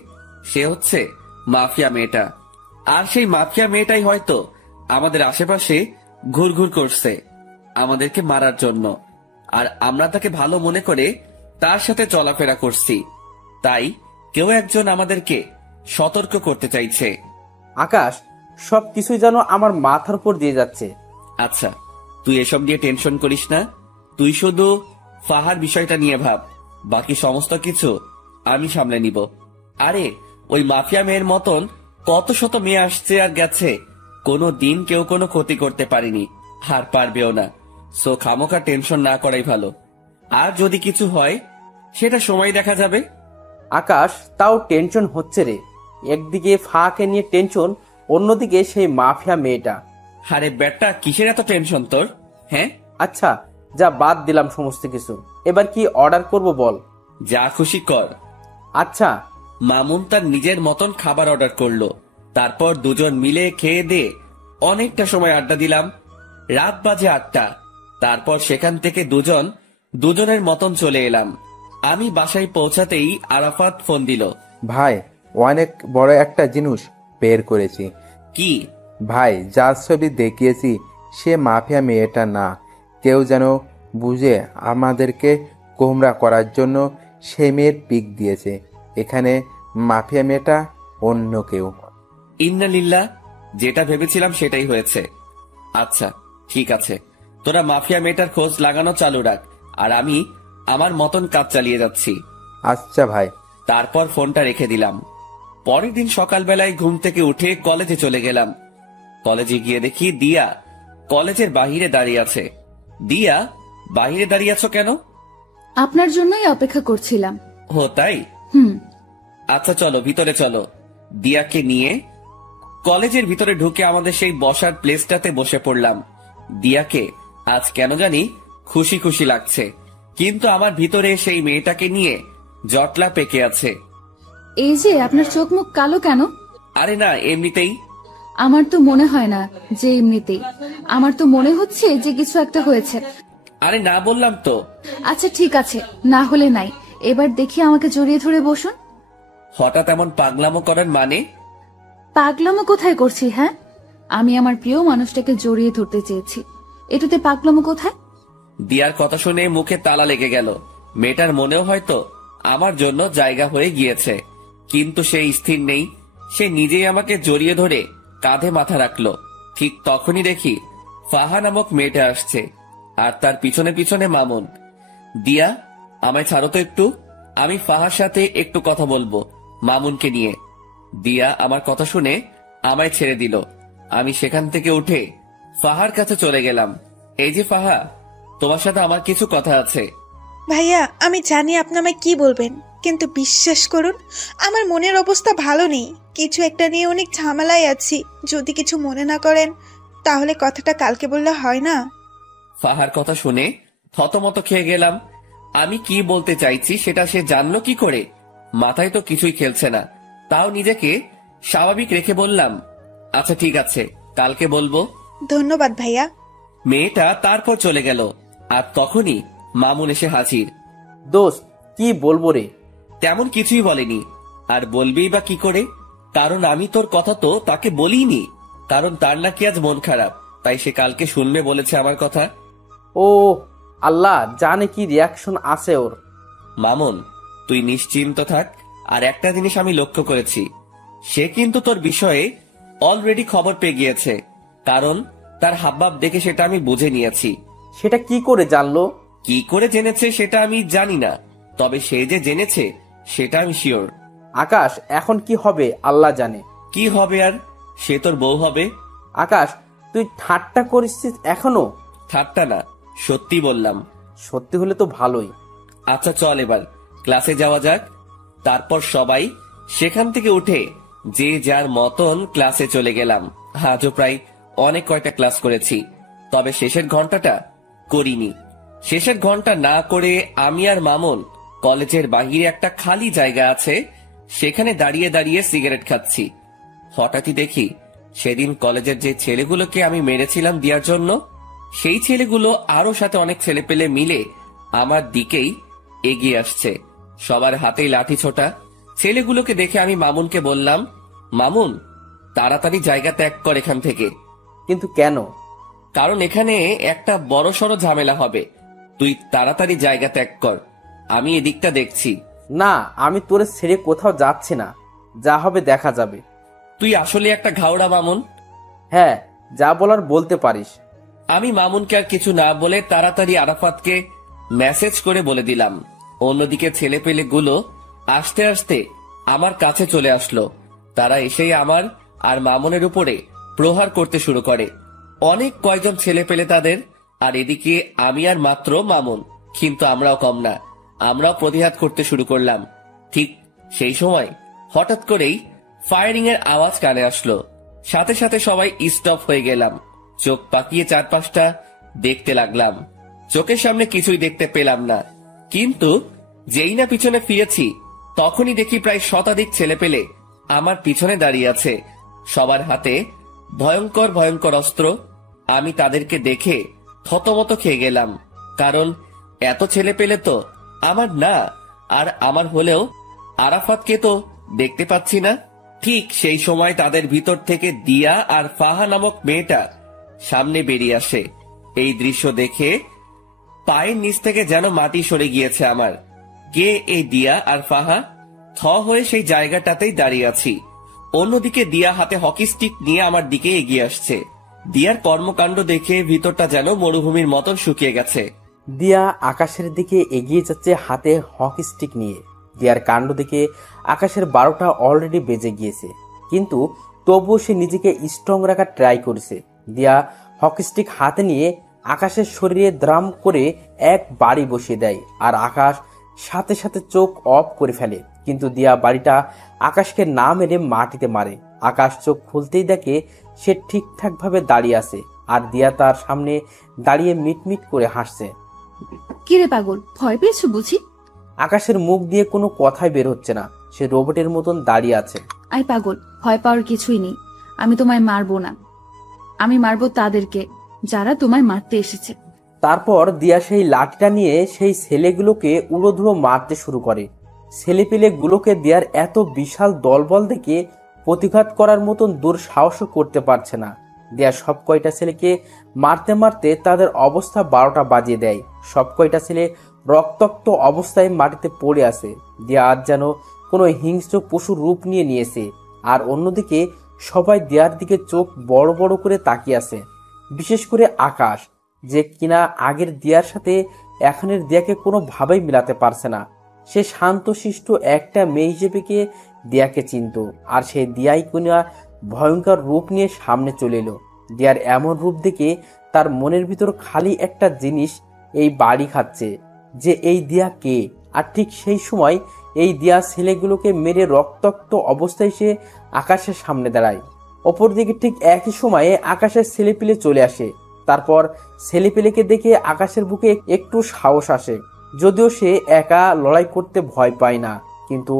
সে হচ্ছে মাফিয়া মেয়েটা। আর সেই মাফিয়া মেয়েটাই হয়তো আমাদের আশেপাশে ঘুরঘুর করছে আমাদেরকে মারার জন্য। আর আমরা তাকে ভালো মনে করে তার সাথে চলাফেরা করছি। তাই কেউ একজন আমাদেরকে সতর্ক করতে চাইছে। আকাশ, সবকিছুই যেন আমার মাথার উপর দিয়ে যাচ্ছে। আচ্ছা, তুই এসব নিয়ে টেনশন করিস না। তুই শুধু ফাহার বিষয়টা নিয়ে ভাব, বাকি সমস্ত কিছু আমি সামলে নিব। আরে, ওই মাফিয়া মেয়ের মতন কত শত মেয়ে আসছে আর গেছে, কোনো দিন কেউ কোনো ক্ষতি করতে পারেনি, আর পারবেও না। সো খামোখা টেনশন না করাই ভালো। আর যদি কিছু হয় সেটা সময় দেখা যাবে। আকাশ, তাও টেনশন হচ্ছে রে। একদিকে ফাঁকে নিয়ে টেনশন, অন্যদিকে সেই মাফিয়া মেয়েটা। আরে বেটা, কিসের এত টেনশন তোর? হ্যাঁ, আচ্ছা, যা বাদ দিলাম সমস্ত কিছু। এবার কি অর্ডার করব বল? যা খুশি কর। আচ্ছা। মামুন তার নিজের মতন খাবার অর্ডার করলো। তারপর দুজন মিলে খেয়ে দিয়ে অনেকটা সময় আড্ডা দিলাম। রাত বাজে 8টা। তারপর সেখান থেকে দুজনের মতন চলে এলাম। আমি বাসায় পৌঁছাতেই আরাফাত ফোন দিল। ভাই, অনেক বড় একটা জিনিস বের করেছি, কি? ভাই, যার ছবি দেখিয়েছি সে মাফিয়া মেয়েটা না। কেউ যেন বুঝে আমাদেরকে গোমরা করার জন্য সে মেয়ের পিক দিয়েছে। এখানে মাফিয়া মেয়েটা অন্য কেউ। ইন্নালিল্লাহ, যেটা ভেবেছিলাম সেটাই হয়েছে। আচ্ছা ঠিক আছে, তোরা মাফিয়া মেয়েটার খোঁজ লাগানো চালু রাখ, আর আমি আমার মতন কাজ চালিয়ে যাচ্ছি। আচ্ছা ভাই। তারপর ফোনটা রেখে দিলাম। পরের দিন সকালবেলায় ঘুম থেকে উঠে কলেজে চলে গেলাম। কলেজে গিয়ে দেখি দিয়া কলেজের বাহিরে দাঁড়িয়ে আছে। দিয়া, বাহিরে দাঁড়িয়ে আছো কেন? আপনার জন্যই অপেক্ষা করছিলাম। ও তাই? হুম। আচ্ছা চলো ভিতরে চলো। দিয়াকে নিয়ে কলেজের ভিতরে ঢুকে আমাদের সেই বসার প্লেসটাতে বসে পড়লাম। দিয়াকে আজ কেন জানি খুশি খুশি লাগছে, কিন্তু আমার ভিতরে সেই মেয়েটাকে নিয়ে জটলা পেকে আছে। এই যে আপনার চোখ মুখ কালো কেন? আরে না, এমনিতেই। আমার তো মনে হয় না যে এমনিতেই, আমার তো মনে হচ্ছে যে কিছু একটা হয়েছে। আরে না বললাম তো। আচ্ছা ঠিক আছে, না হলে নাই। এবার দেখি আমাকে জড়িয়ে ধরে বসুন। হঠাৎ এমন পাগলামো করেন মানে? পাগলামো কোথায় করছি? হ্যাঁ, আমি আমার প্রিয় মানুষটাকে জড়িয়ে ধরতে চেয়েছি, এটাতে পাগলামো কোথায়? দিয়ার কথা শুনে মুখে তালা লেগে গেল। মেয়েটার মনেও হয়তো আমার জন্য জায়গা হয়ে গিয়েছে, কিন্তু সে স্থির নেই। সে নিজেই আমাকে জড়িয়ে ধরে কাঁধে মাথা রাখলো। ঠিক তখনই দেখি ফাহা নামক মেয়েটা আসছে, আর তার পিছনে পিছনে মামুন। দিয়া, আমায় ছাড়ো তো একটু, আমি ফাহার সাথে একটু কথা বলবো মামুনকে নিয়ে। দিয়া আমার কথা শুনে আমায় ছেড়ে দিল। আমি সেখান থেকে উঠে ফাহার কাছে চলে গেলাম। এই যে ফাহা, তোমার সাথে আমার কিছু কথা আছে। ভাইয়া, আমি জানি আপনি আমায় কি বলবেন, কিন্তু বিশ্বাস করুন আমার মনের অবস্থা ভালো নেই। কিছু একটা নিয়ে অনেক ঝামেলায় আছি। যদি কিছু মনে না করেন তাহলে কথাটা কালকে বললে হয় না? ফাহার কথা শুনে থতমত খেয়ে গেলাম। আমি কি বলতে চাইছি সেটা সে জানলো কি করে? মাথায় তো কিছুই খেলছে না। তাও নিজেকে স্বাভাবিক রেখে বললাম, আচ্ছা ঠিক আছে, কালকে বলবো। ধন্যবাদ ভাইয়া। মেয়েটা তারপর চলে গেল, আর তখনই মামুন এসে হাজির। দোস্ত, কি বলবো রে? তেমন কিছুই বলেনি, আর বলবেই বা কি করে? কারণ আমি তোর কথা তো তাকে বলিনি, কারণ তার নাকি আজ মন খারাপ, তাই সে কালকে শুনবে বলেছে আমার কথা। ও আল্লাহ জানে কি রিয়াকশন আছে ওর। মামুন, তুই নিশ্চিন্ত থাক। আর একটা জিনিস আমি লক্ষ্য করেছি, সে কিন্তু তোর বিষয়ে অলরেডি খবর পেয়ে গিয়েছে, কারণ তার হাবভাব দেখে সেটা আমি বুঝে নিয়েছি। সেটা কি করে জানলো? কি করে জেনেছে সেটা আমি জানি না, তবে সে যে জেনেছে সেটা আমি শিওর। আকাশ, এখন কি হবে আল্লাহ জানে। কি হবে আর? সে তোর বউ হবে। আকাশ, তুই ঠাট্টা করিস এখনো? ঠাট্টা না, সত্যি বললাম। সত্যি হলে তো ভালোই। আচ্ছা চল এবার ক্লাসে যাওয়া যাক। তারপর সবাই সেখান থেকে উঠে যে যার মতন ক্লাসে চলে গেলাম। আজও প্রায় অনেক কয়টা ক্লাস করেছি, তবে শেষের ঘন্টাটা করিনি। শেষের ঘন্টা না করে আমি আর মামুন কলেজের বাহিরে একটা খালি জায়গা আছে, সেখানে দাঁড়িয়ে দাঁড়িয়ে সিগারেট খাচ্ছি। হঠাৎই দেখি সেদিন কলেজের যে ছেলেগুলোকে আমি মেরেছিলাম দিয়ার জন্য, সেই ছেলেগুলো আরো সাথে অনেক ছেলে পেলে মিলে আমার দিকেই এগিয়ে আসছে। সবার হাতেই লাঠি ছোটা। ছেলেগুলোকে দেখে আমি মামুনকে বললাম, মামুন তাড়াতাড়ি জায়গা ত্যাগ কর এখান থেকে। কিন্তু কেন? কারণ এখানে একটা বড়সড় ঝামেলা হবে। তুই তাড়াতাড়ি জায়গা ত্যাগ কর, আমি এদিকটা দেখছি। না, আমি তোরে ছেড়ে কোথাও যাচ্ছি না, যা হবে দেখা যাবে। তুই আসলে একটা ঘাওড়া মামুন। হ্যাঁ, যা বলার বলতে পারিস। আমি মামুনকে আর কিছু না বলে তাড়াতাড়ি আরাফাতকে মেসেজ করে বলে দিলাম। অন্যদিকে ছেলেপেলেগুলো আস্তে আস্তে আমার কাছে চলে আসলো। তারা এসেই আমার আর মামুনের উপরে প্রহার করতে শুরু করে। অনেক কয়জন ছেলে পেলে তাদের, আর এদিকে আমি আর মাত্র মামুন। কিন্তু আমরাও কম না, আমরাও প্রতিহার করতে শুরু করলাম। ঠিক সেই সময় হঠাৎ করেই ফায়ারিং এর আওয়াজ কানে আসলো। সাথে সাথে সবাই স্টপ হয়ে গেলাম। চোখ পাকিয়ে চারপাশটা দেখতে লাগলাম। চোখের সামনে কিছুই দেখতে পেলাম না, কিন্তু যেই না পিছনে ফিরেছি তখনই দেখি প্রায় শতাধিক ছেলে পেলে আমার পিছনে দাঁড়িয়ে আছে। সবার হাতে ভয়ঙ্কর ভয়ঙ্কর অস্ত্র। আমি তাদেরকে দেখে থতমত খেয়ে গেলাম, কারণ এত ছেলে পেলে তো আমার না, আর আমার হলেও আরাফাতকে তো দেখতে পাচ্ছি না। ঠিক সেই সময় তাদের ভিতর থেকে দিয়া আর ফাহা নামক মেয়েটা সামনে বেরিয়ে আসে। এই দৃশ্য দেখে পায়ের নিচ থেকে যেন মাটি সরে গিয়েছে আমার। কে এই দিয়া আর ফাহা? থ হয়ে সেই জায়গাটাতেই দাঁড়িয়ে আছি। অন্যদিকে দিয়া হাতে হকি স্টিক নিয়ে আমার দিকে এগিয়ে আসছে। দিয়ার কর্মকাণ্ড দেখে ভিতরটা যেন মরুভূমির মতন শুকিয়ে গেছে। দিয়া আকাশের দিকে এগিয়ে যাচ্ছে হাতে হকি স্টিক নিয়ে। দিয়ার কাণ্ড দেখে আকাশের 12টা অলরেডি বেজে গিয়েছে, কিন্তু তবুও সে নিজেকে স্ট্রং রাখার ট্রাই করেছে। দিয়া হকি স্টিক হাতে নিয়ে আকাশের শরীরে দ্রাম করে এক বাড়ি বসিয়ে দেয়, আর আকাশ সাথে সাথে চোখ অফ করে ফেলে। কিন্তু দিয়া বাড়িটা আকাশকে না মেরে মাটিতে মারে। আকাশ চোখ খুলতেই দেখে সে ঠিকঠাক ভাবে দাঁড়িয়ে আছে, আর দিয়া তার সামনে দাঁড়িয়ে মিটমিট করে হাসছে। কিরে পাগল, ভয় পেয়েছো বুঝি? আকাশের মুখ দিয়ে কোনো কথাই বের হচ্ছে না, সে রোবটের মতন দাঁড়িয়ে আছে। আই পাগল, ভয় পাওয়ার কিছুই নেই। আমি তোমায় মারবো না, আমি মারবো তাদেরকে যারা তোমায় মারতে এসেছে। তারপর দিয়া সেই লাঠিটা নিয়ে সেই ছেলেগুলোকে উড়োধুড়ো মারতে শুরু করে। ছেলেপিলেগুলোকে দিয়ার এত বিশাল দলবল দেখে প্রতিঘাত করার মতন দুঃসাহসও করতে পারছে না। দিয়া সব কয়টা ছেলেকে মারতে মারতে তাদের অবস্থা 12টা বাজিয়ে দেয়। সব কয়টা ছেলে রক্তাক্ত অবস্থায় মাটিতে পড়ে আছে। দিয়া আজ যেন কোনো হিংস্র পশুর রূপ নিয়েছে। আর অন্যদিকে সবাই দিয়ার দিকে চোখ বড় বড় করে তাকিয়ে আছে, বিশেষ করে আকাশ, যে কিনা আগের দিয়ার সাথে এখনের দিয়াকে কোনোভাবেই মিলাতে পারছে না। সে শান্তশিষ্ট একটা মেয়ে হিসেবে দিয়াকে চিনত, আর সেই দিয়াই কিনা ভয়ঙ্কর রূপ নিয়ে সামনে চলে এলো। দিয়ার এমন রূপ দেখে তার মনের ভিতর খালি একটা জিনিস এই বাড়ি খাচ্ছে, যে এই দিয়া কে। আর ঠিক সেই সময় এই দিয়া ছেলেগুলোকে মেরে রক্তাক্ত অবস্থায় সে আকাশের সামনে দাঁড়ায়। অপরদিকে ঠিক একই সময়ে আকাশের ছেলেপিলে চলে আসে। তারপর ছেলেপিলেকে দেখে আকাশের বুকে একটু সাহস আসে, যদিও সে একা লড়াই করতে ভয় পায় না। কিন্তু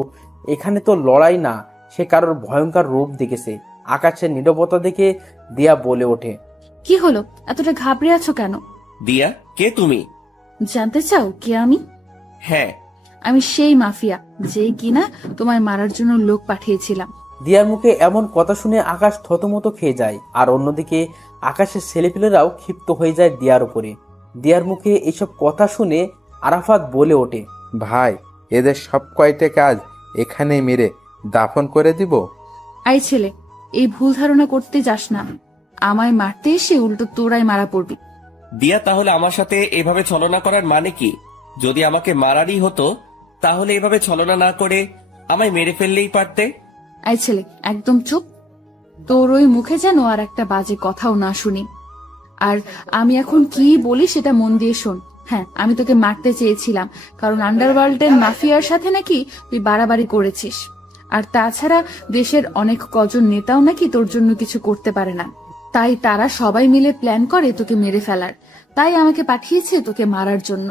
এখানে তো লড়াই না, সে কারোর ভয়ঙ্কর রূপ দেখেছে। আকাশের নীরবতা দেখে দিয়া বলে ওঠে, কি হলো, এতটা ঘাবড়ে আছো কেন? দিয়া, কে তুমি? জানতে চাও কে আমি? হ্যাঁ। আমি সেই মাফিয়া, যেই কিনা তোমায় মারার জন্য লোক পাঠিয়েছিলাম। দিয়ার মুখে এমন কথা শুনে আকাশ থতমত খেয়ে যায়, আর অন্যদিকে আকাশের ছেলেপিলেরাও ক্ষিপ্ত হয়ে যায় দিয়ার উপরে। দিয়ার মুখে এইসব কথা শুনে আরাফাত বলে ওঠে, ভাই, এদের সব কয়টা কাজ এখানেই মেরে দাফন করে দিব। আই ছেলে, এই ভুল ধারণা করতে যাস না। আমায় মারতে এসে উল্টো তোরাই মারা পড়বি। দিয়া, তাহলে আমার সাথে এভাবে ছলনা করার মানে কি? যদি আমাকে মারারই হতো তাহলে এভাবে ছলনা না করে আমায় মেরে ফেললেই পারতে। আই ছেলে, একদম চুপ। তোর ওই মুখে যেন আর একটা বাজে কথাও না শুনি। আর আমি এখন কি বলি সেটা মন দিয়ে শোন। হ্যাঁ, আমি তোকে মারতে চেয়েছিলাম, কারণ আন্ডারওয়ার্ল্ডের মাফিয়ার সাথে নাকি তুই বাড়াবাড়ি করেছিস। আর তাছাড়া দেশের অনেক কজন নেতাও নাকি তোর জন্য কিছু করতে পারে না, তাই তারা সবাই মিলে প্ল্যান করে তোকে মেরে ফেলার। তাই আমাকে পাঠিয়েছে তোকে মারার জন্য।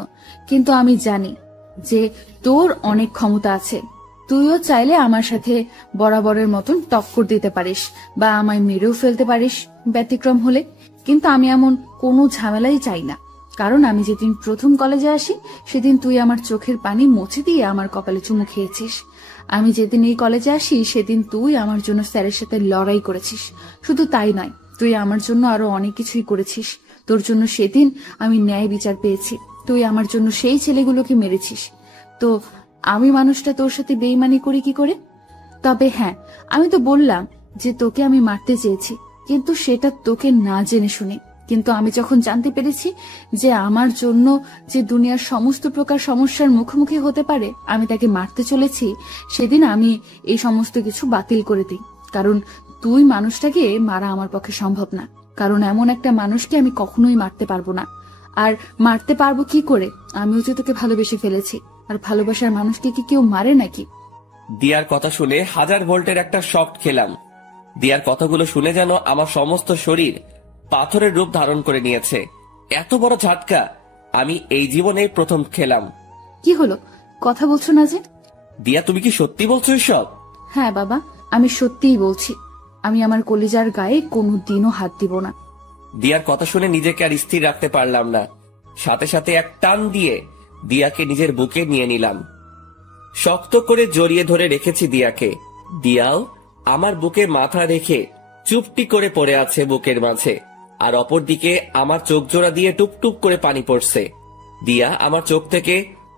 কিন্তু আমি জানি যে তোর অনেক ক্ষমতা আছে, তুইও চাইলে আমার সাথে বরাবরের মতন টক্কর দিতে পারিস বা আমায় মেরেও ফেলতে পারিস ব্যতিক্রম হলে। কিন্তু আমি এমন কোনো ঝামেলাই চাই না, কারণ আমি যেদিন প্রথম কলেজে আসি সেদিন তুই আমার চোখের পানি মুছে দিয়ে আমার কপালে চুমু খেয়েছিস। আমি যেদিন এই কলেজে আসি সেদিন তুই আমার জন্য স্যারের সাথে লড়াই করেছিস। শুধু তাই নয়, তুই আমার জন্য আরো অনেক কিছুই করেছিস। তোর জন্য সেদিন আমি ন্যায় বিচার পেয়েছি। তুই আমার জন্য সেই ছেলেগুলোকে মেরেছিস। তো আমি মানুষটা তোর সাথে বেইমানি করি কি করে? তবে হ্যাঁ, আমি তো বললাম যে তোকে আমি মারতে চেয়েছি, কিন্তু সেটা তোকে না জেনে শুনে। কিন্তু আমি যখন জানতে পেরেছি যে আমার জন্য যে দুনিয়ার সমস্ত প্রকার সমস্যার মুখোমুখি হতে পারে আমি তাকে মারতে চলেছি, সেদিন আমি এই সমস্ত কিছু বাতিল করে দিই। কারণ তুই মানুষটাকে মারা আমার পক্ষে সম্ভব না, কারণ এমন একটা মানুষকে আমি কখনোই মারতে পারবো না। আর মারতে পারবো কি করে? আমিও তো তোকে ভালোবেসে ফেলেছি, আর ভালোবাসার মানুষকে কি কেউ মারে নাকি? দিয়ার কথা শুনে 1000 ভোল্টের একটা শক খেলাম। দিয়ার কথাগুলো শুনে যেন আমার সমস্ত শরীর পাথরের রূপ ধারণ করে নিয়েছে। এত বড় ঝাটকা আমি এই জীবনে প্রথম খেলাম। কি হলো, কথা বলছো না যে? দিয়া, তুমি কি সত্যি বলছো এসব? হ্যাঁ বাবা, আমি সত্যিই বলছি। আমি আমার কলিজার গায়ে কোনোদিনও হাত দিব না। দিয়ার কথা শুনে নিজেকে আর স্থির রাখতে পারলাম না। সাথে সাথে এক টান দিয়ে দিয়াকে নিজের বুকে নিয়ে নিলাম। শক্ত করে জড়িয়ে ধরে রেখেছি দিয়াকে। দিয়াও আমার বুকে মাথা রেখে চুপটি করে পড়ে আছে বুকের মাঝে, আর অপরদিকে আমার চোখ জোড়া দিয়ে টুপটুপ করে পানি পড়ছে। দিয়া আমার চোখ থেকে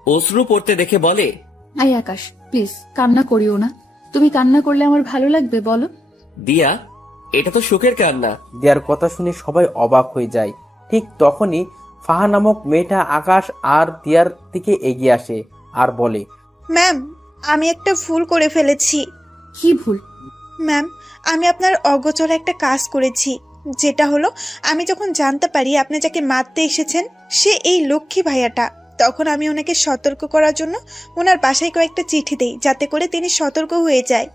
অশ্রু পড়তে দেখে বলে, আই আকাশ, প্লিজ কান্না করিও না। তুমি কান্না করলে আমার ভালো লাগবে বলো? দিয়া, এটা তো সুখের কান্না। দিয়ার কথা শুনে সবাই অবাক হয়ে যায়। ঠিক তখনই ফাহা নামক মেয়েটা আকাশ আর দিয়ার দিকে এগিয়ে আসে আর বলে, ম্যাম, আমি একটা ভুল করে ফেলেছি। কি ভুল? ম্যাম, আমি আপনার অগোচরে একটা কাজ করেছি, যেটা হলো আমি যখন জানতে পারি আপনি যাকে মারতে এসেছেন সে এই লক্ষ্মী ভাইয়াটা, তখন আমি ওনাকে সতর্ক করার জন্য ওনার বাসায় কয়েকটা চিঠি দেই, যাতে করে তিনি সতর্ক হয়ে যায়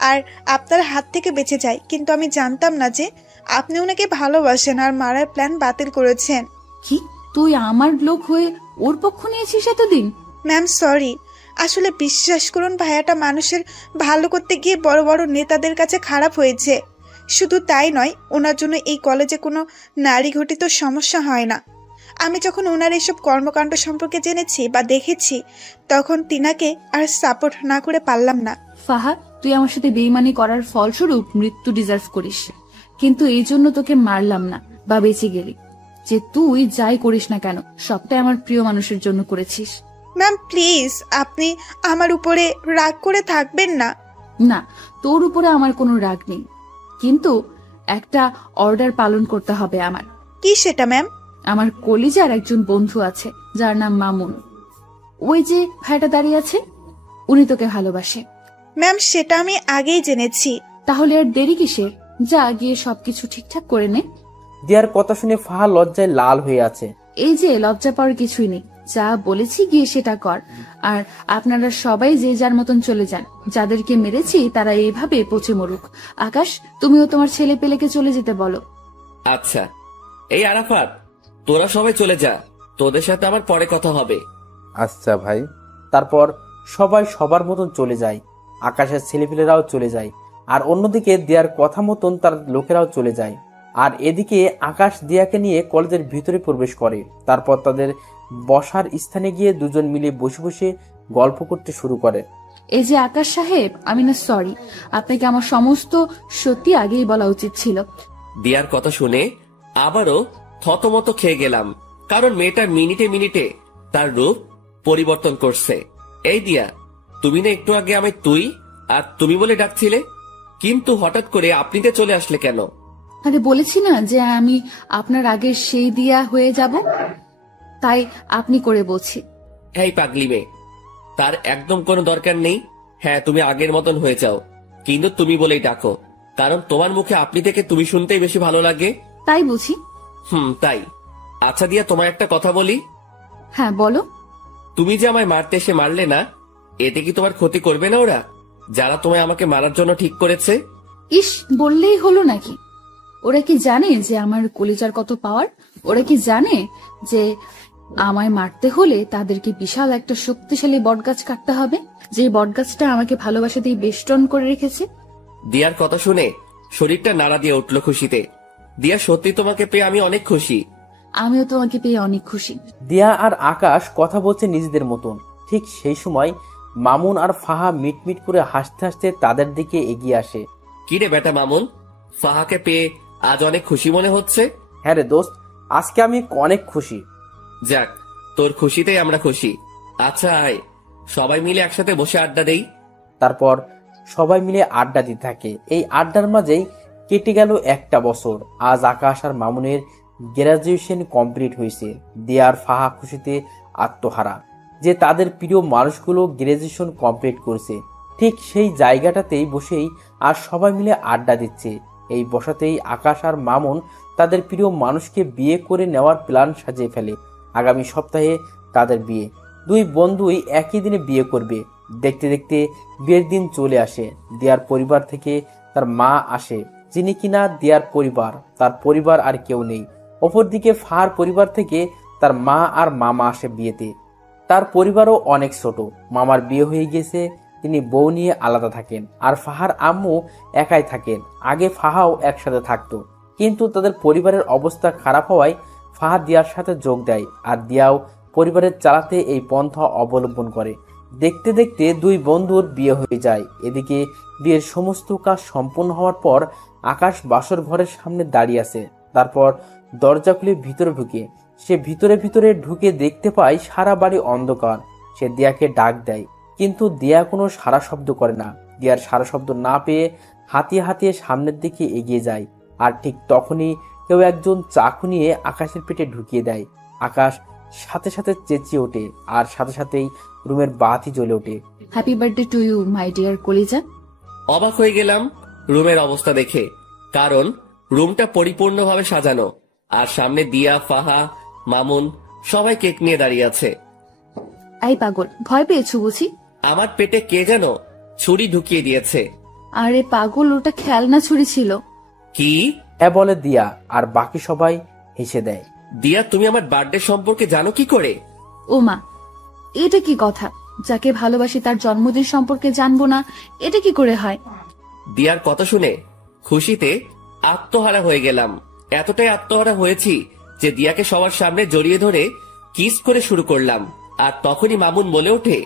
আর আপনার হাত থেকে বেঁচে যায়। কিন্তু আমি জানতাম না যে আপনি ওনাকে ভালোবাসেন আর মারার প্ল্যান বাতিল করেছেন। কি, তুই আমার লোক হয়ে ওর পক্ষ নিয়েছিস এতদিন? ম্যাম সরি, আসলে বিশ্বাস করুন ভাইয়াটা মানুষের ভালো করতে গিয়ে বড় বড় নেতাদের কাছে খারাপ হয়েছে। শুধু তাই নয়, ওনার জন্য এই কলেজে কোনো নারী ঘটিত সমস্যা হয় না। আমি যখন ওনার এইসব কর্মকাণ্ড সম্পর্কে জেনেছি বা দেখেছি, তখন তিনাকে আর সাপোর্ট না করে পারলাম না। ফাহা, তুই আমার সাথে বেইমানি করার ফলস্বরূপ মৃত্যু ডিজার্ভ করিস, কিন্তু এই জন্য তোকে মারলাম না বা বেঁচে গেলি। যে তুই যাই করিস না কেন, সবটাই আমার প্রিয় মানুষের জন্য করেছিস। ম্যাম প্লিজ, আপনি আমার উপরে রাগ করে থাকবেন না। না, তোর উপরে আমার কোনো রাগ নেই, কিন্তু একটা অর্ডার পালন করতে হবে আমার। কি সেটা ম্যাম? আমার কলিজার একজন বন্ধু আছে যার নাম মামুন। ওই যে ভাইটা দাঁড়িয়ে আছে, উনি তোকে ভালোবাসে। ম্যাম সেটা আমি আগেই জেনেছি। তাহলে আর দেরি কিসের? যা গিয়ে সবকিছু ঠিকঠাক করে নে। দিয়ার কথা শুনে ফাহা লজ্জায় লাল হয়ে আছে। এই যে লজ্জা পাওয়ার কিছুই নেই, যা বলেছি গিয়ে সেটা কর। আর আপনারা সবাই যে যার মতন চলে যান, যাদেরকে মেরেছি তারা এইভাবে পচে মরুক। আকাশ, তুমিও তোমার ছেলে পেলেকে চলে যেতে বলো। আচ্ছা, এই আরাফাত, তোরা সবাই চলে যা, তোদের সাথে আমার পরে কথা হবে। আচ্ছা ভাই। তারপর সবাই সবার মতন চলে যায়। আকাশের ছেলেপিলেরাও চলে যায়, আর অন্যদিকে দিয়ার কথা মতন তার লোকেরাও চলে যায়। আর এদিকে আকাশ দিয়াকে নিয়ে কলেজের ভিতরে প্রবেশ করে। তারপর তাদের বসার স্থানে গিয়ে দুজন মিলে বসে বসে গল্প করতে শুরু করে। এই যে আকাশ সাহেব, আমি না সরি, আপনাকে আমার সমস্ত সত্যি আগেই বলা উচিত ছিল। দিয়ার কথা শুনে আবারও থতমত খেয়ে গেলাম, কারণ মেয়েটা মিনিটে মিনিটে তার রূপ পরিবর্তন করছে। এই দিয়া, তুমি না একটু আগে আমায় তুই আর তুমি বলে ডাকছিলে, কিন্তু হঠাৎ করে আপনিতে চলে আসলে কেন? আরে বলেছি না যে আমি আপনার আগে সেই দিয়া হয়ে যাব, তাই আপনি করে বলছি। এই পাগলি মেয়ে, তার একদম কোনো দরকার নেই। হ্যাঁ, তুমি আগের মতন হয়ে যাও, কিন্তু তুমি বলেই ডাকো, কারণ তোমার মুখে আপনি থেকে তুমি শুনতেই বেশি ভালো লাগে। তাই বুঝি? তাই। আচ্ছা দিয়া, তোমায় একটা কথা বলি। হ্যাঁ বলো। তুমি যে আমায় মারতে এসে মারলে না, এতে কি তোমার ক্ষতি করবে না ওরা, যারা তোমায় আমাকে মারার জন্য ঠিক করেছে? ইস, বললেই হলো নাকি? ওরা কি জানে যে আমার কলিজার কত পাওয়ার? ওরা কি জানে যে আমায় মারতে হলে তাদেরকে বিশাল একটা শক্তিশালী বটগাছ কাটতে হবে, যে বটগাছটা আমাকে ভালোবাসা দিয়ে বেষ্টন করে রেখেছে? দিয়ার কথা শুনে শরীরটা নাড়া দিয়ে উঠল খুশিতে। দিয়া, সত্যি তোমাকে পেয়ে আমি অনেক খুশি। আমিও তোমাকে পেয়ে অনেক খুশি। দিয়া আর আকাশ কথা বলছে নিজেদের মতন। ঠিক সেই সময় মামুন আর ফাহা মিটমিট করে হাসতে হাসতে তাদের দিকে এগিয়ে আসে। কি রে বেটা মামুন, ফাহাকে পেয়ে আজ অনেক খুশি মনে হচ্ছে? হ্যাঁ রে দোস্ত, আজকে আমি অনেক খুশি। যাক, তোর খুশিতেই আমরা খুশি। আচ্ছা আয়, সবাই মিলে একসাথে বসে আড্ডা দেই। তারপর সবাই মিলে আড্ডা দিতে থাকে। এই আড্ডার মাঝেই কেটে গেল একটা বছর। আজ আকাশ আর মামুনের গ্রাজুয়েশন কমপ্লিট হয়েছে। দিয়া আর ফাহা খুশিতে আত্মহারা যে তাদের প্রিয় মানুষগুলো গ্রাজুয়েশন কমপ্লিট করছে। ঠিক সেই জায়গাটাতেই বসেই আর সবাই মিলে আড্ডা দিচ্ছে। এই বসাতেই আকাশ আর মামুন তাদের প্রিয় মানুষকে বিয়ে করে নেওয়ার প্ল্যান সাজিয়ে ফেলে। আগামী সপ্তাহে তাদের বিয়ে। দুই বন্ধুই একই দিনে বিয়ে করবে। দেখতে দেখতে বিয়ের দিন চলে আসে। দিয়ার পরিবার থেকে তার মা আসে, যিনি কিনা দিয়ার পরিবার, তার পরিবার আর কেউ নেই। অপরদিকে ফাহার পরিবার থেকে তার মা আর মামা আসে বিয়েতে। তার পরিবারও অনেক ছোট। মামার বিয়ে হয়ে গেছে, তিনি বউ নিয়ে আলাদা থাকেন। আর ফাহার আম্মু একাই থাকেন। আগে ফাহাও একসাথে থাকতো, কিন্তু তাদের পরিবারের অবস্থা খারাপ হওয়ায় ফাহা দিয়ার সাথে যোগ দেয়। আর দিয়াও পরিবারের চালাতে এই পন্থা অবলম্বন করে, দেখতে দেখতে দুই বন্ধুর বিয়ে হয়ে যায়। এদিকে বিয়ের সমস্ত কাজ সম্পন্ন হওয়ার পর আকাশ বাসর ঘরের সামনে দাঁড়িয়ে আছে। তারপর দরজা খুলে ভিতরে ঢুকে সে ভিতরে ঢুকে দেখতে পায় সারা বাড়ি অন্ধকার। সে দিয়াকে ডাক দেয়, কিন্তু দিয়া কোনো সারা শব্দ করে না। দিয়ার সারা শব্দ না পেয়ে হাতিয়ে সামনের দিকে এগিয়ে যায়। আর ঠিক তখনই কেউ একজন চাকু নিয়ে আকাশের পেটে ঢুকিয়ে দেয়। আকাশ সাথে সাথে চেঁচিয়ে ওঠে, আর সাথে সাথেই রুমের বাতি জ্বলে ওঠে। Happy birthday to you my dear কলিজা। অবাক হয়ে গেলাম রুমের অবস্থা দেখে, কারণ রুমটা পরিপূর্ণভাবে সাজানো, আর সামনে দিয়া, ফাহা, মামুন সবাই কেক নিয়ে দাঁড়িয়ে আছে। এই পাগল, ভয় পেয়েছো বুঝি? আমার পেটে কে যেন ছুরি ঢুকিয়ে দিয়েছে। আরে পাগল, ওটা খেলনা ছুরি ছিল। কি? বলে দিয়া, আর বাকি সবাই হেসে দেয়। দিয়া, তুমি আমার বার্থডে সম্পর্কে জানো কি করে? ও মা, এটা কি কথা? যাকে ভালোবাসি তার জন্মদিন সম্পর্কে জানবো না, এটা কি করে হয়? দিয়ার কথা শুনে খুশিতে আত্মহারা হয়ে গেলাম। এতটাই আত্মহারা হয়েছি যে দিয়াকে সবার সামনে জড়িয়ে ধরে কিস করে শুরু করলাম। আর তখনই মামুন বলে ওঠে,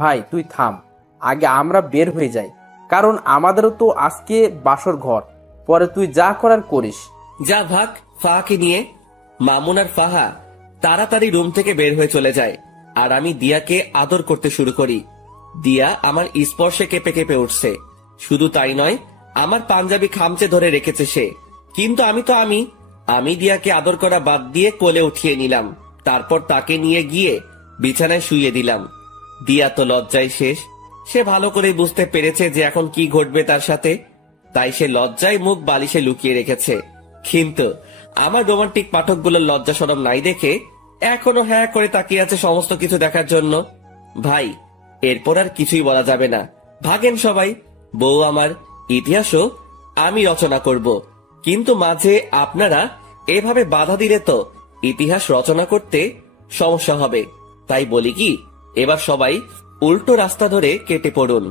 ভাই তুই থাম, আগে আমরা বের হয়ে যাই, কারণ আমাদেরও তো আজকে বাসর ঘর। পরে তুই যা করার করিস। যা ভাগ ফাহাকে নিয়ে। মামুন আর ফাহা তাড়াতাড়ি রুম থেকে বের হয়ে চলে যায়, আর আমি দিয়াকে আদর করতে শুরু করি। দিয়া আমার স্পর্শে কেঁপে কেঁপে উঠছে। শুধু তাই নয়, আমার পাঞ্জাবি খামচে ধরে রেখেছে সে। কিন্তু আমি দিয়াকে আদর করা বাদ দিয়ে কোলে উঠিয়ে নিলাম। তারপর তাকে নিয়ে গিয়ে বিছানায় শুইয়ে দিলাম। দিয়া তো লজ্জায় শেষ। সে ভালো করেই বুঝতে পেরেছে যে এখন কি ঘটবে তার সাথে, তাই সে লজ্জায় মুখ বালিশে লুকিয়ে রেখেছে। কিন্তু আমার রোমান্টিক পাঠকগুলোর লজ্জা শরম নাই দেখে এখনো হ্যাঁ করে তাকিয়ে আছে সমস্ত কিছু দেখার জন্য। ভাই, এরপর আর কিছুই বলা যাবে না। ভাগেন সবাই। বউ আমার, ইতিহাসও আমি রচনা করব, কিন্তু মাঝে আপনারা এভাবে বাধা দিলে তো ইতিহাস রচনা করতে সমস্যা হবে। তাই বলি কি, এবার সবাই উল্টো রাস্তা ধরে কেটে পড়ুন।